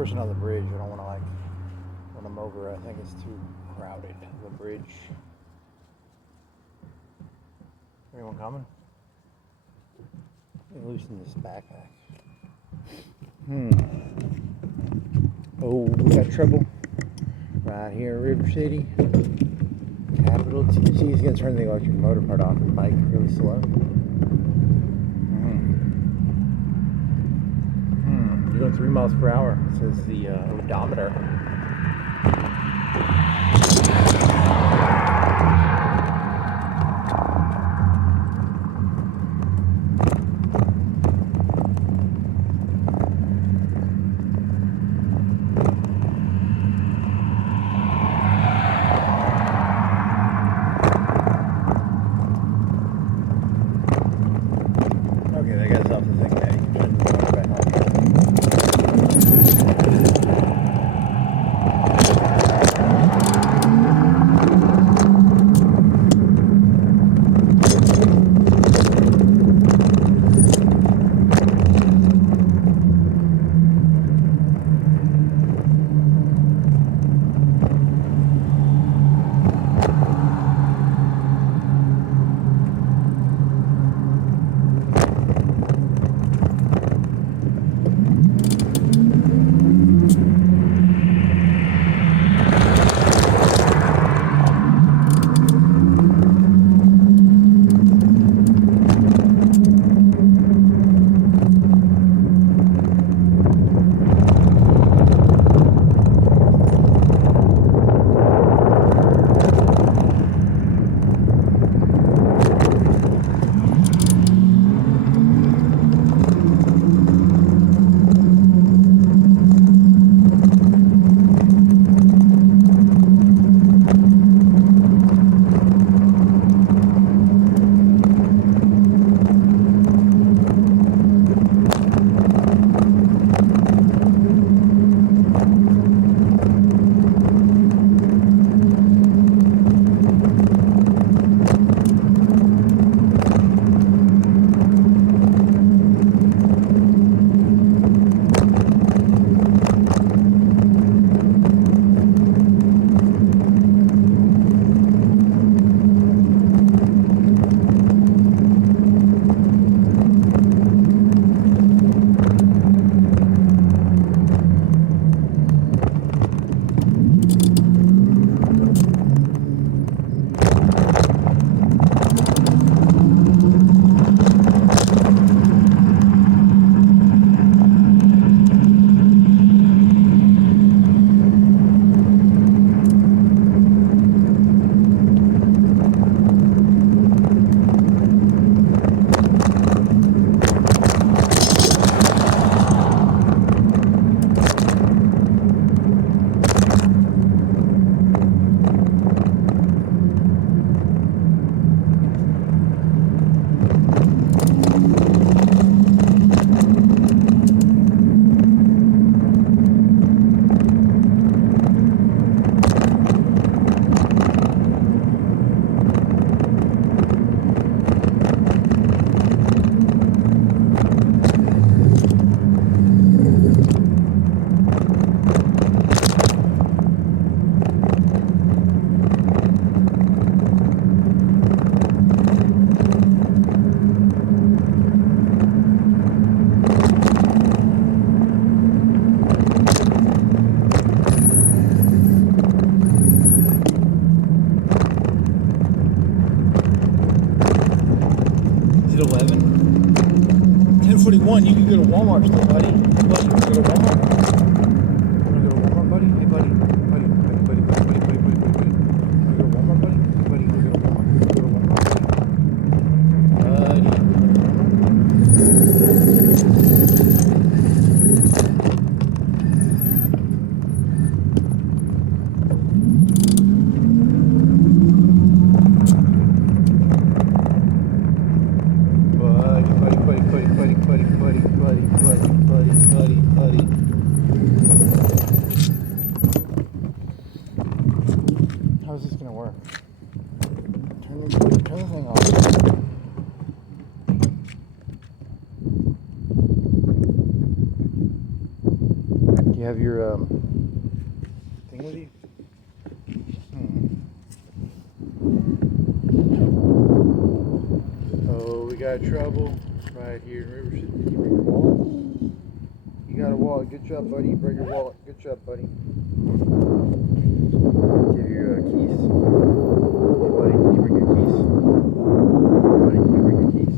person on the bridge. I don't want to like run them over. I think it's too crowded, the bridge. Anyone coming? Let me loosen this backpack. Oh, we got trouble right here in River City. Capital T. He's gonna turn the electric motor part off and bike really slow. You're going 3 miles per hour, says the odometer. Okay, that guy's off the thing now. You can turn the motor back on. Is it 11? 10:41. You can go to Walmart still, buddy. Buddy, you can go to Walmart. You wanna go to Walmart, buddy? Hey, buddy. Buddy. You wanna go to Walmart, buddy? Hey, buddy. You wanna go to Walmart? You wanna go to Walmart, buddy? Buddy. You have your thing with you? Oh, we got trouble right here in Riverside. Did you bring your wallet? You got a wallet. Good job, buddy. You brought your wallet. Good job, buddy. Give your keys. Hey, buddy, did you bring your keys? Buddy, did you bring your keys?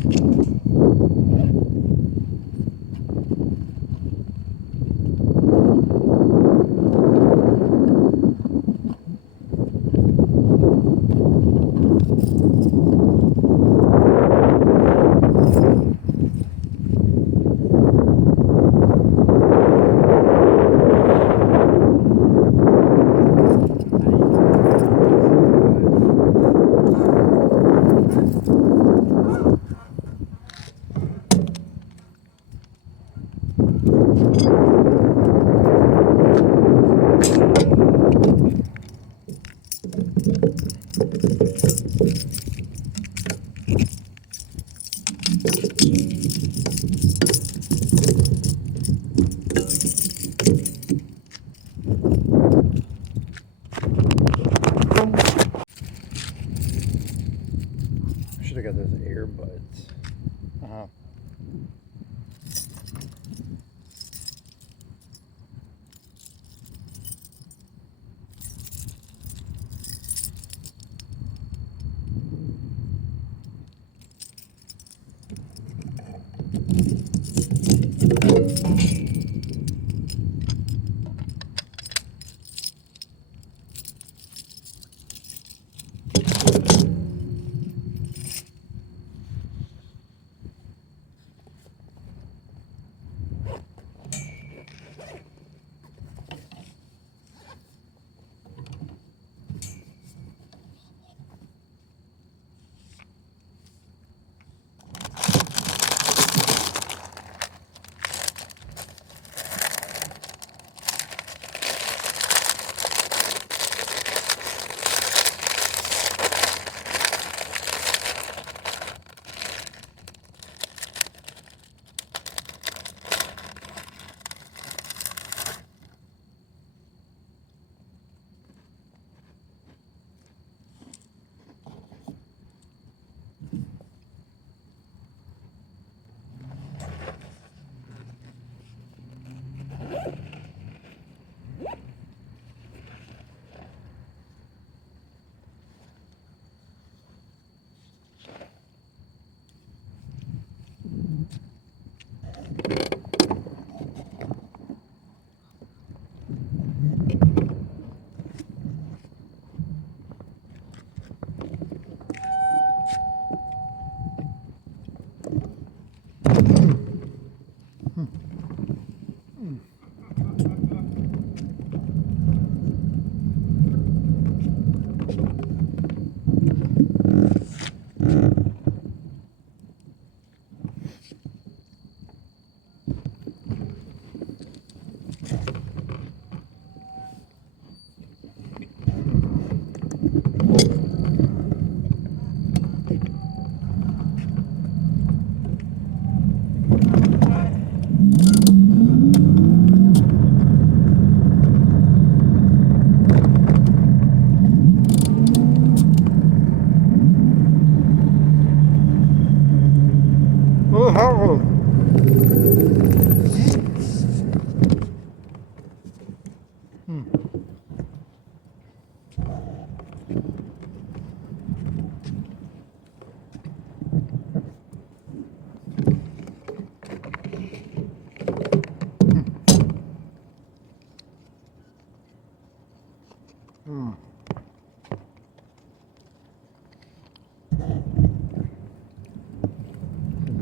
Should have got those earbuds.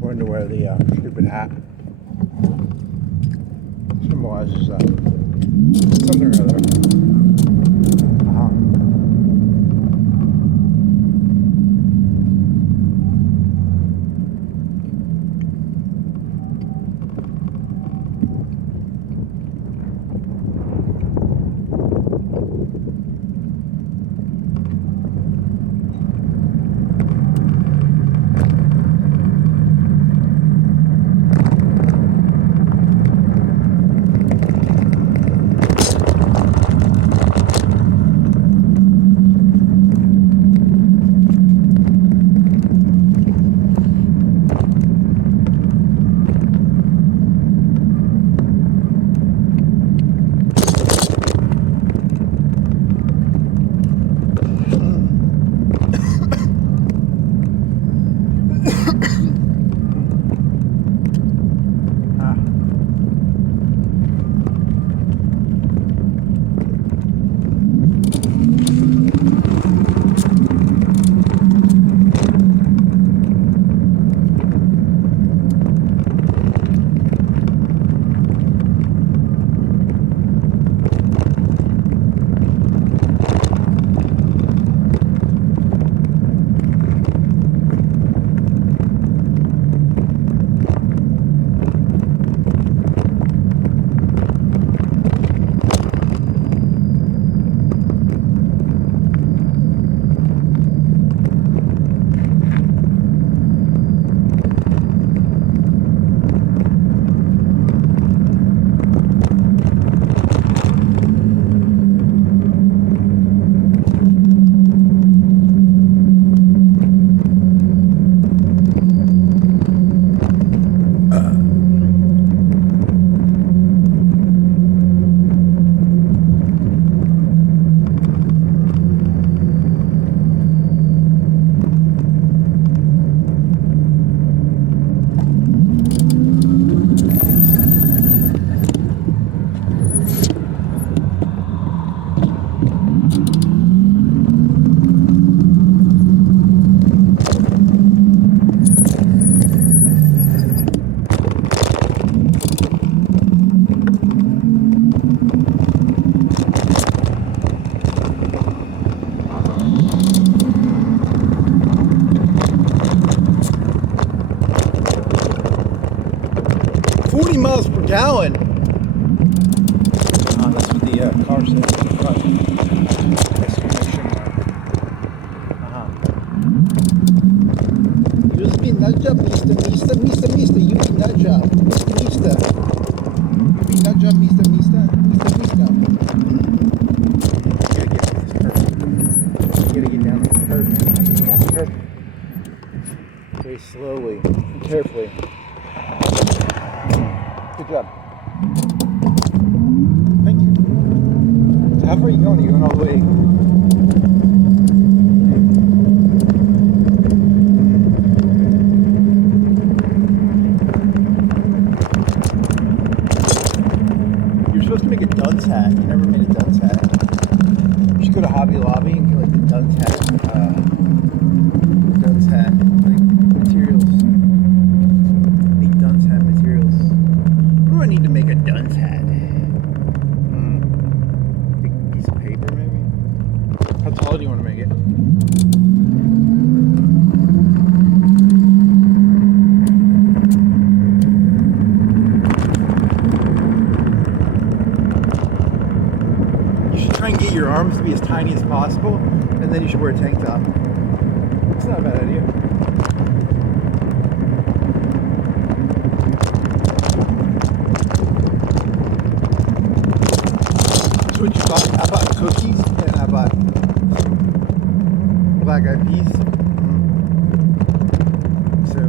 Going to wear the stupid hat. Symbolizes something or other. per gallon. That's what the car says in front. Exclamation mark. Use me nudge up, Mister. You be nudge up, Mister. You be nudge up, Mister. Gotta get off this curb. Gotta get down this curb, man. I can get off the curb. Very slowly and carefully. Good job. Thank you. So how far are you going? Are you going all the way? You're supposed to make a dunce hat. You never made a dunce hat. You should go to Hobby Lobby and get like the dunce hat. Dunce hat like materials. Need dunce hat materials. What do I need to make a dunce hat? Big piece of paper, maybe? How tall do you want to make it? You should try and get your arms to be as tiny as possible, and then you should wear a tank top. It's not a bad idea. So what you bought? I bought cookies and I bought black eyed peas. So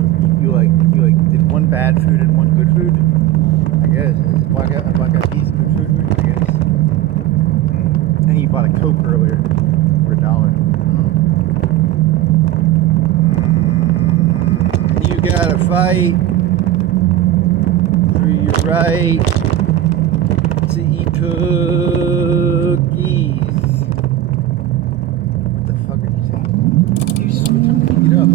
you did one bad food and one good food. I guess black eyed peas good food. I guess. And you bought a Coke earlier for $1. You gotta fight for your right to eat cookies. What the fuck are you saying? You switch up and pick it up.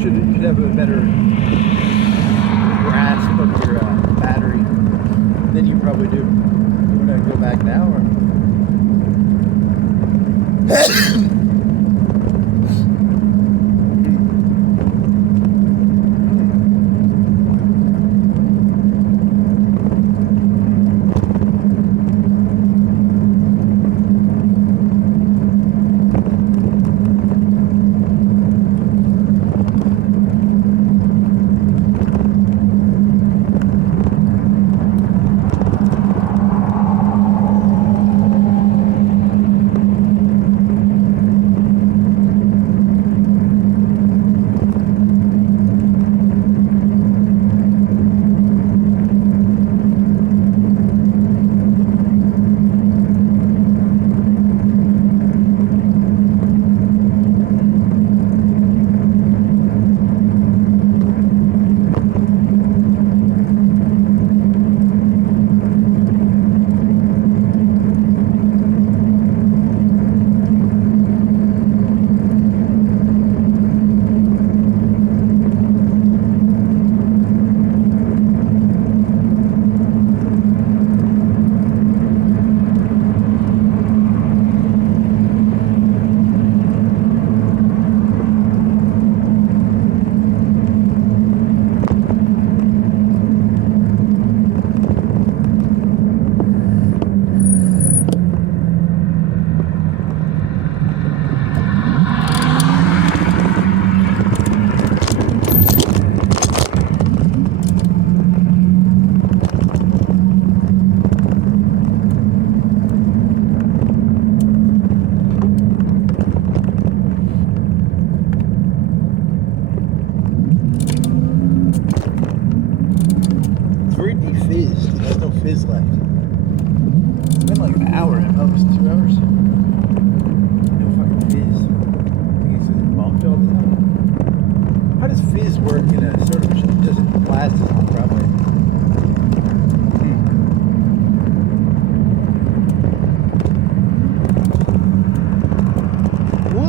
Should have a better grasp of your battery than you probably do. You want to go back now, or?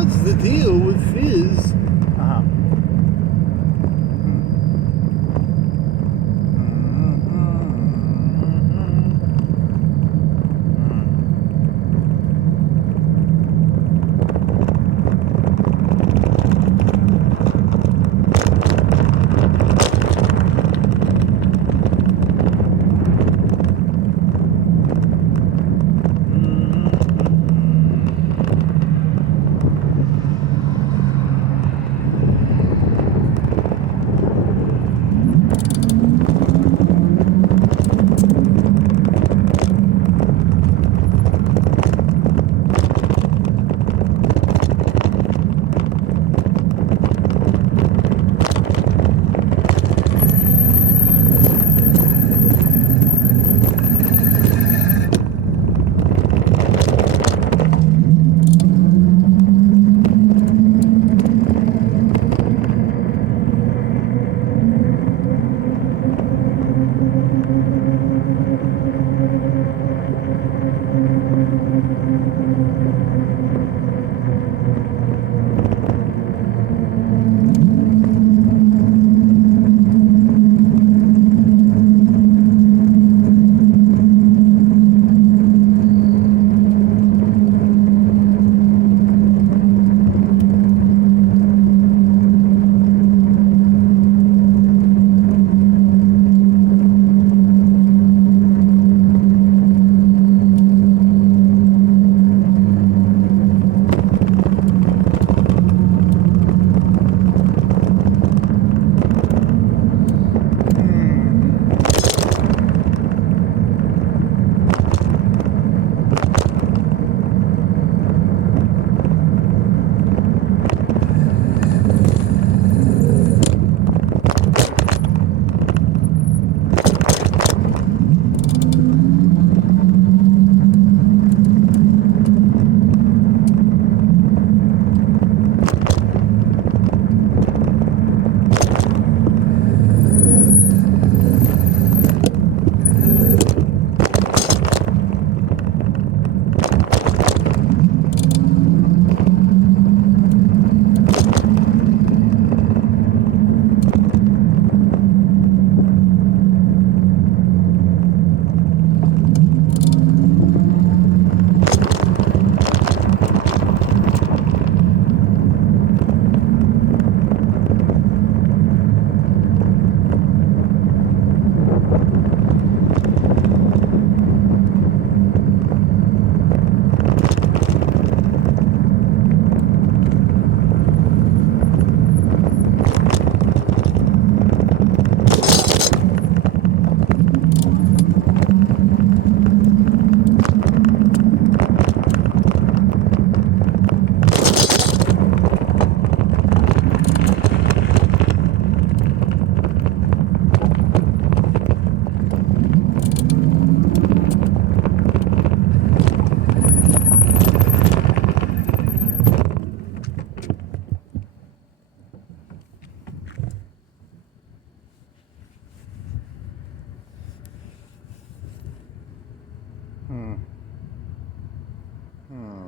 what's the deal with Fizz? Uh-huh.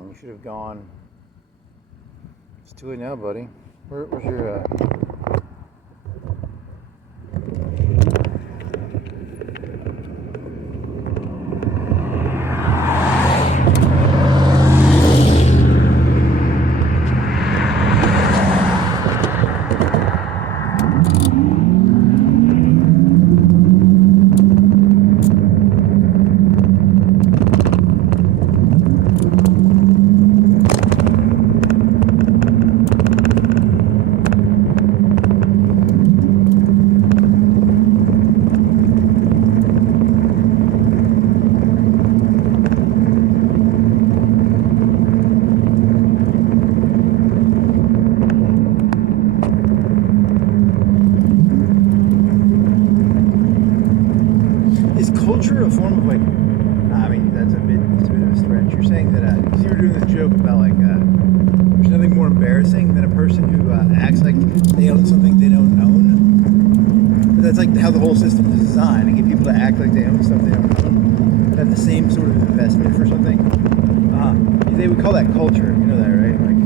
You should have gone. It's too late now, buddy. Where's your culture a form of like, I mean, that's a bit of a stretch. You're saying that, because you were doing this joke about like, there's nothing more embarrassing than a person who acts like they own something they don't own. But that's like how the whole system is designed, to get people to act like they own stuff they don't own. Have the same sort of investment for something. They would call that culture, you know that, right? Like,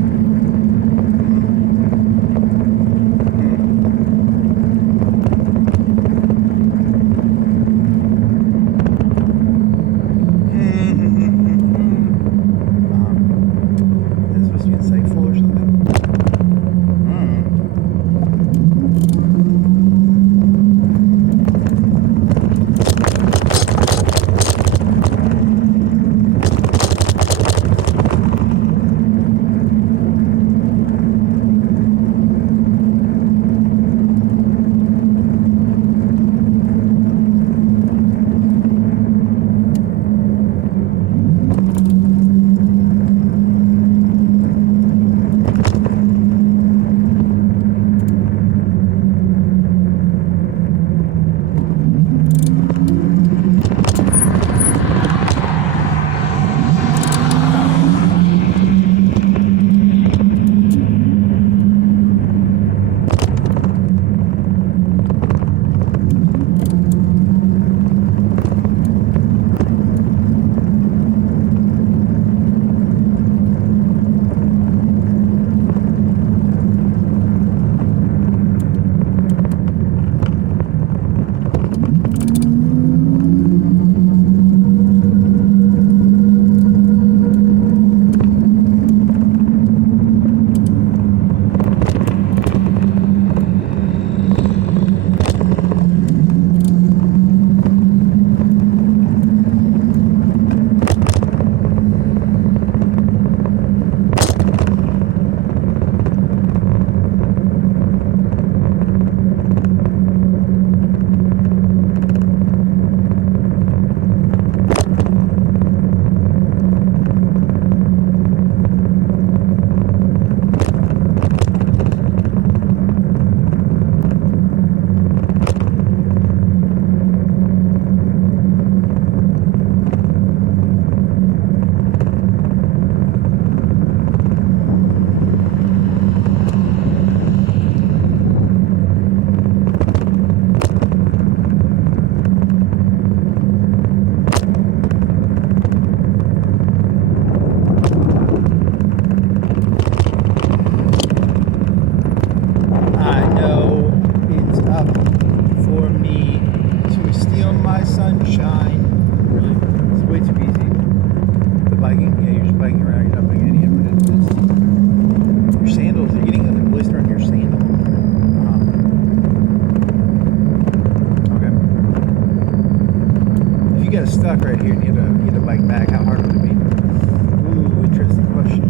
lap right here and you had to bike back, how hard would it be? Ooh, interesting question.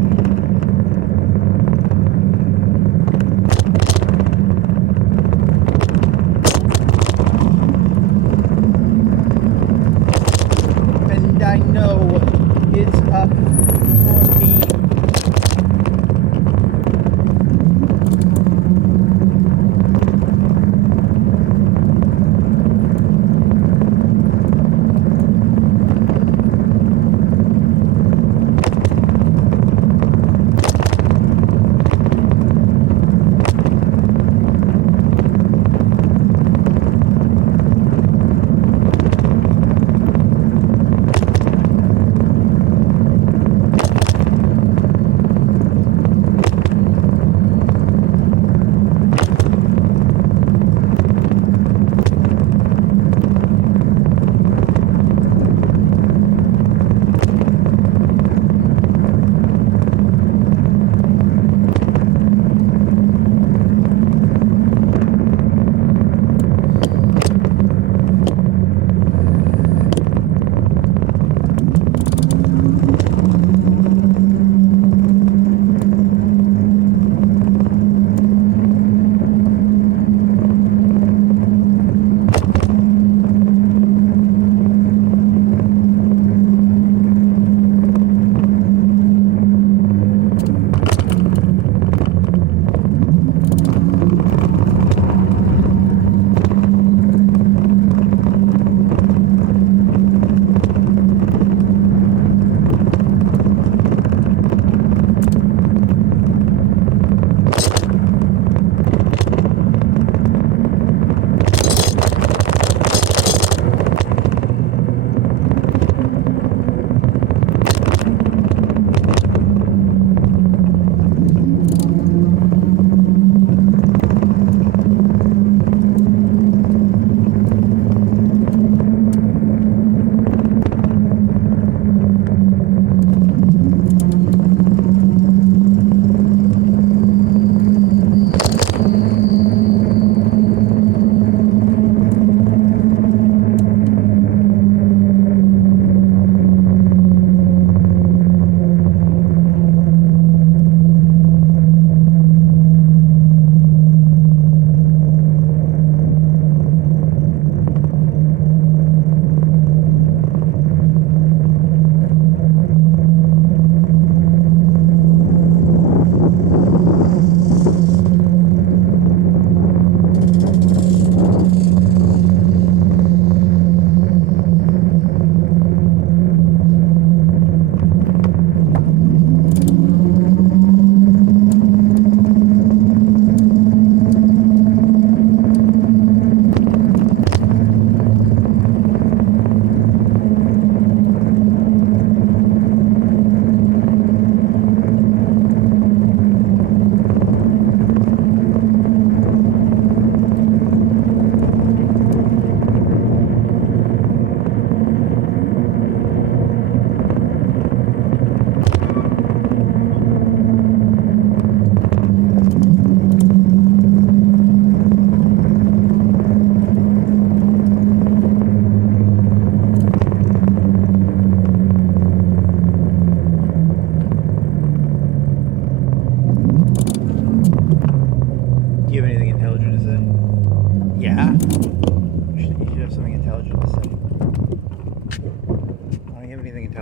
And I know it's up for me.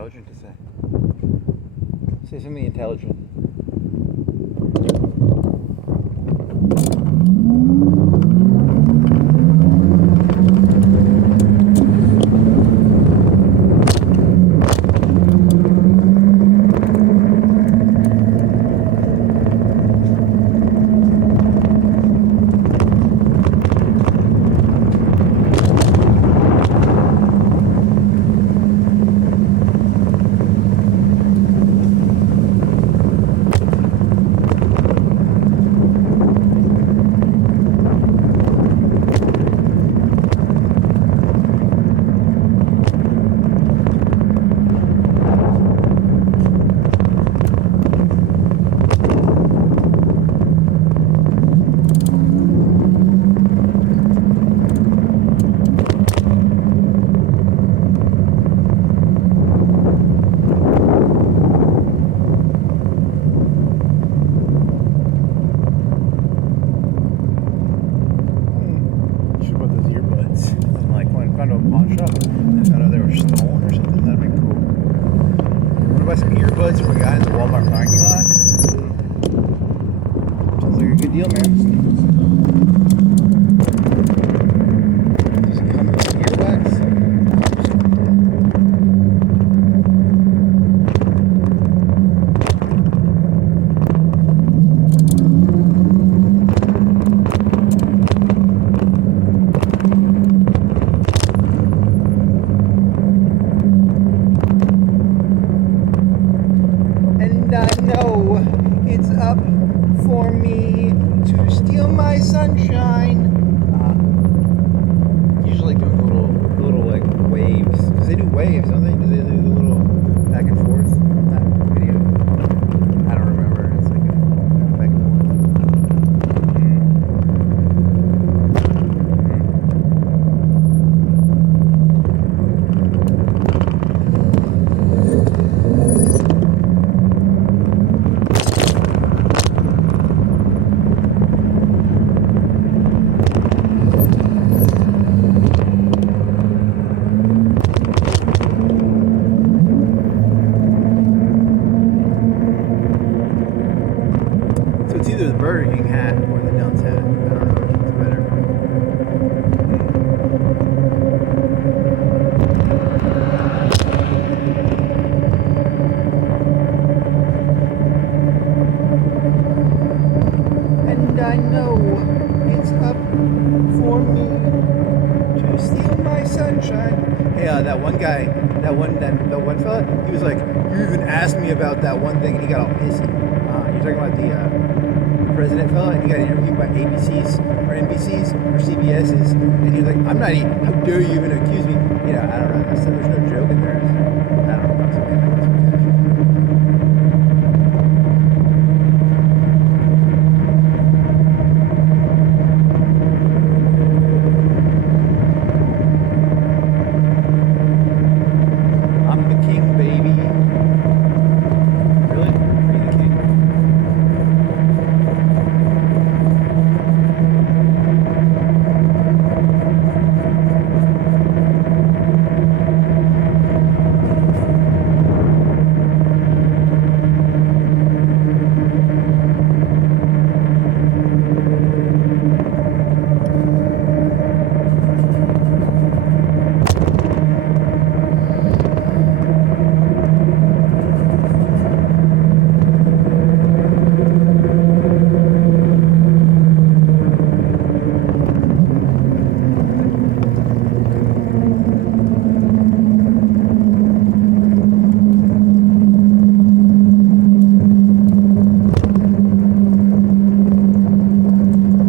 intelligent to say? Say something intelligent. deal, man. Does it come with earwax? And I know it's up for me to steal my sunshine. Usually doing the little like waves, because they do waves, don't they? Do they do the little back and forth on that video? I don't remember. It's like a back and forth. So it's either the Burger King hat or the Dunce hat. I don't know which one's better. And I know it's up for me to steal my sunshine. Hey, that one guy, that one fella, he was like, you even asked me about that one thing, and he got all pissy. You're talking about the president fella, and he got interviewed by ABC's or NBC's or CBS's, and he was like, I'm not even, how dare you even accuse me? You know, I don't know. I said there's no joke in there. I don't know about something like this. I'm the king, baby. Really? Are you the king?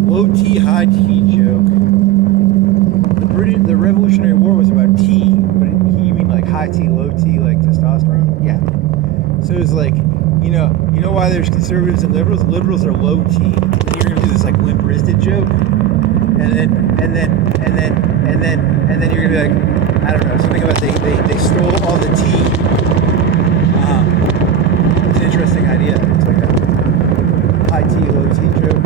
Low T, high T joke. The Revolutionary War was about T, but you mean like high T, low T, like testosterone? Yeah. So it's like, you know why there's conservatives and liberals? Liberals are low T. And you're gonna do this like limp-wristed joke, and then you're gonna be like, I don't know, something about they stole all the T. It's an interesting idea. It's like a high T, low T joke.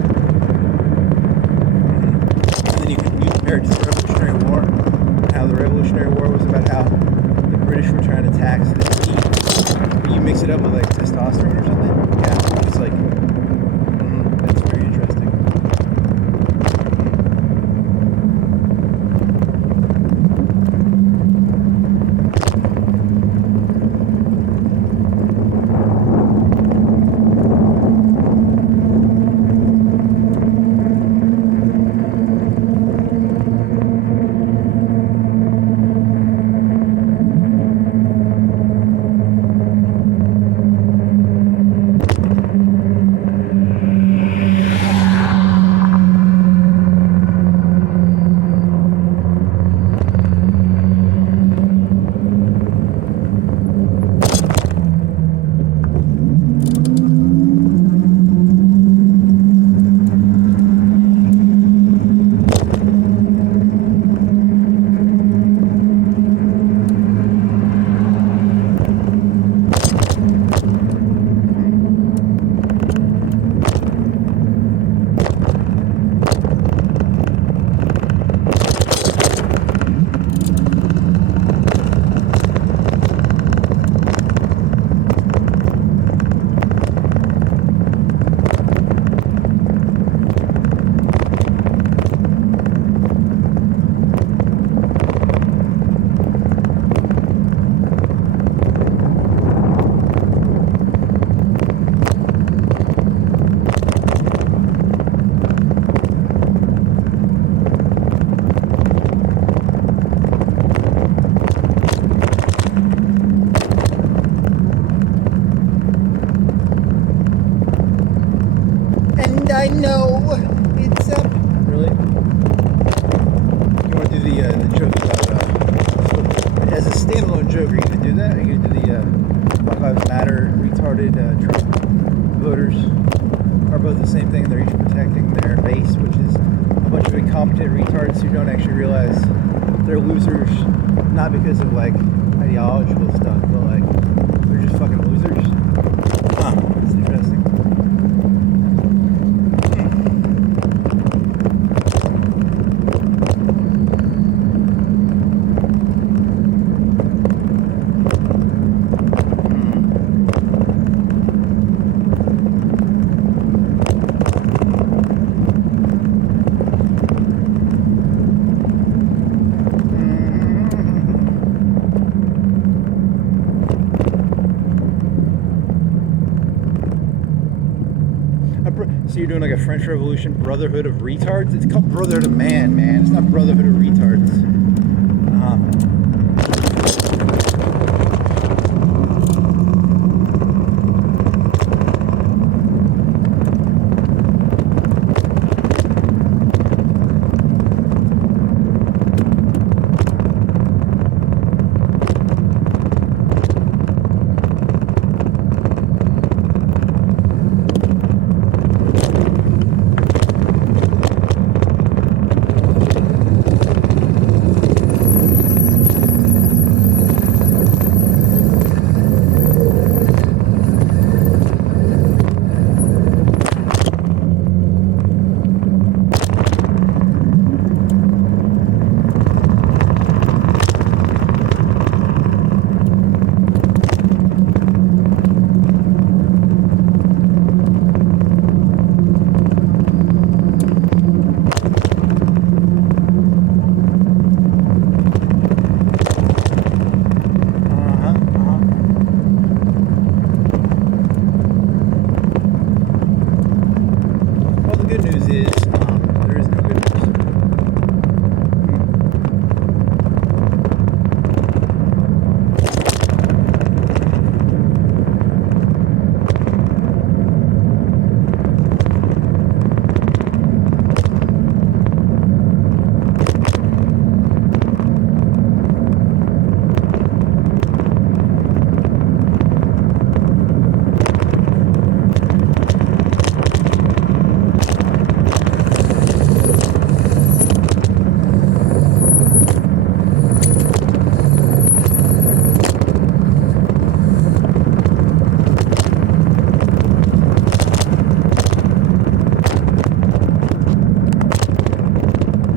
And then you compare it to the Revolutionary War, and how the Revolutionary War was about how the British were trying to tax the T. You mix it up with like testosterone or something. Yeah, it's like that's very interesting. I know it's up. Really? You want to do the joke about as a standalone joke? Are you gonna do that? Are you gonna do the Black Lives Matter retarded Trump voters are both the same thing? They're each protecting their base, which is a bunch of incompetent retards who don't actually realize they're losers, not because of like ideological stuff, but like they're just fucking losers. Huh? It's interesting. So you're doing like a French Revolution Brotherhood of Retards? It's called Brotherhood of Man, man. It's not Brotherhood of Retards. Good news is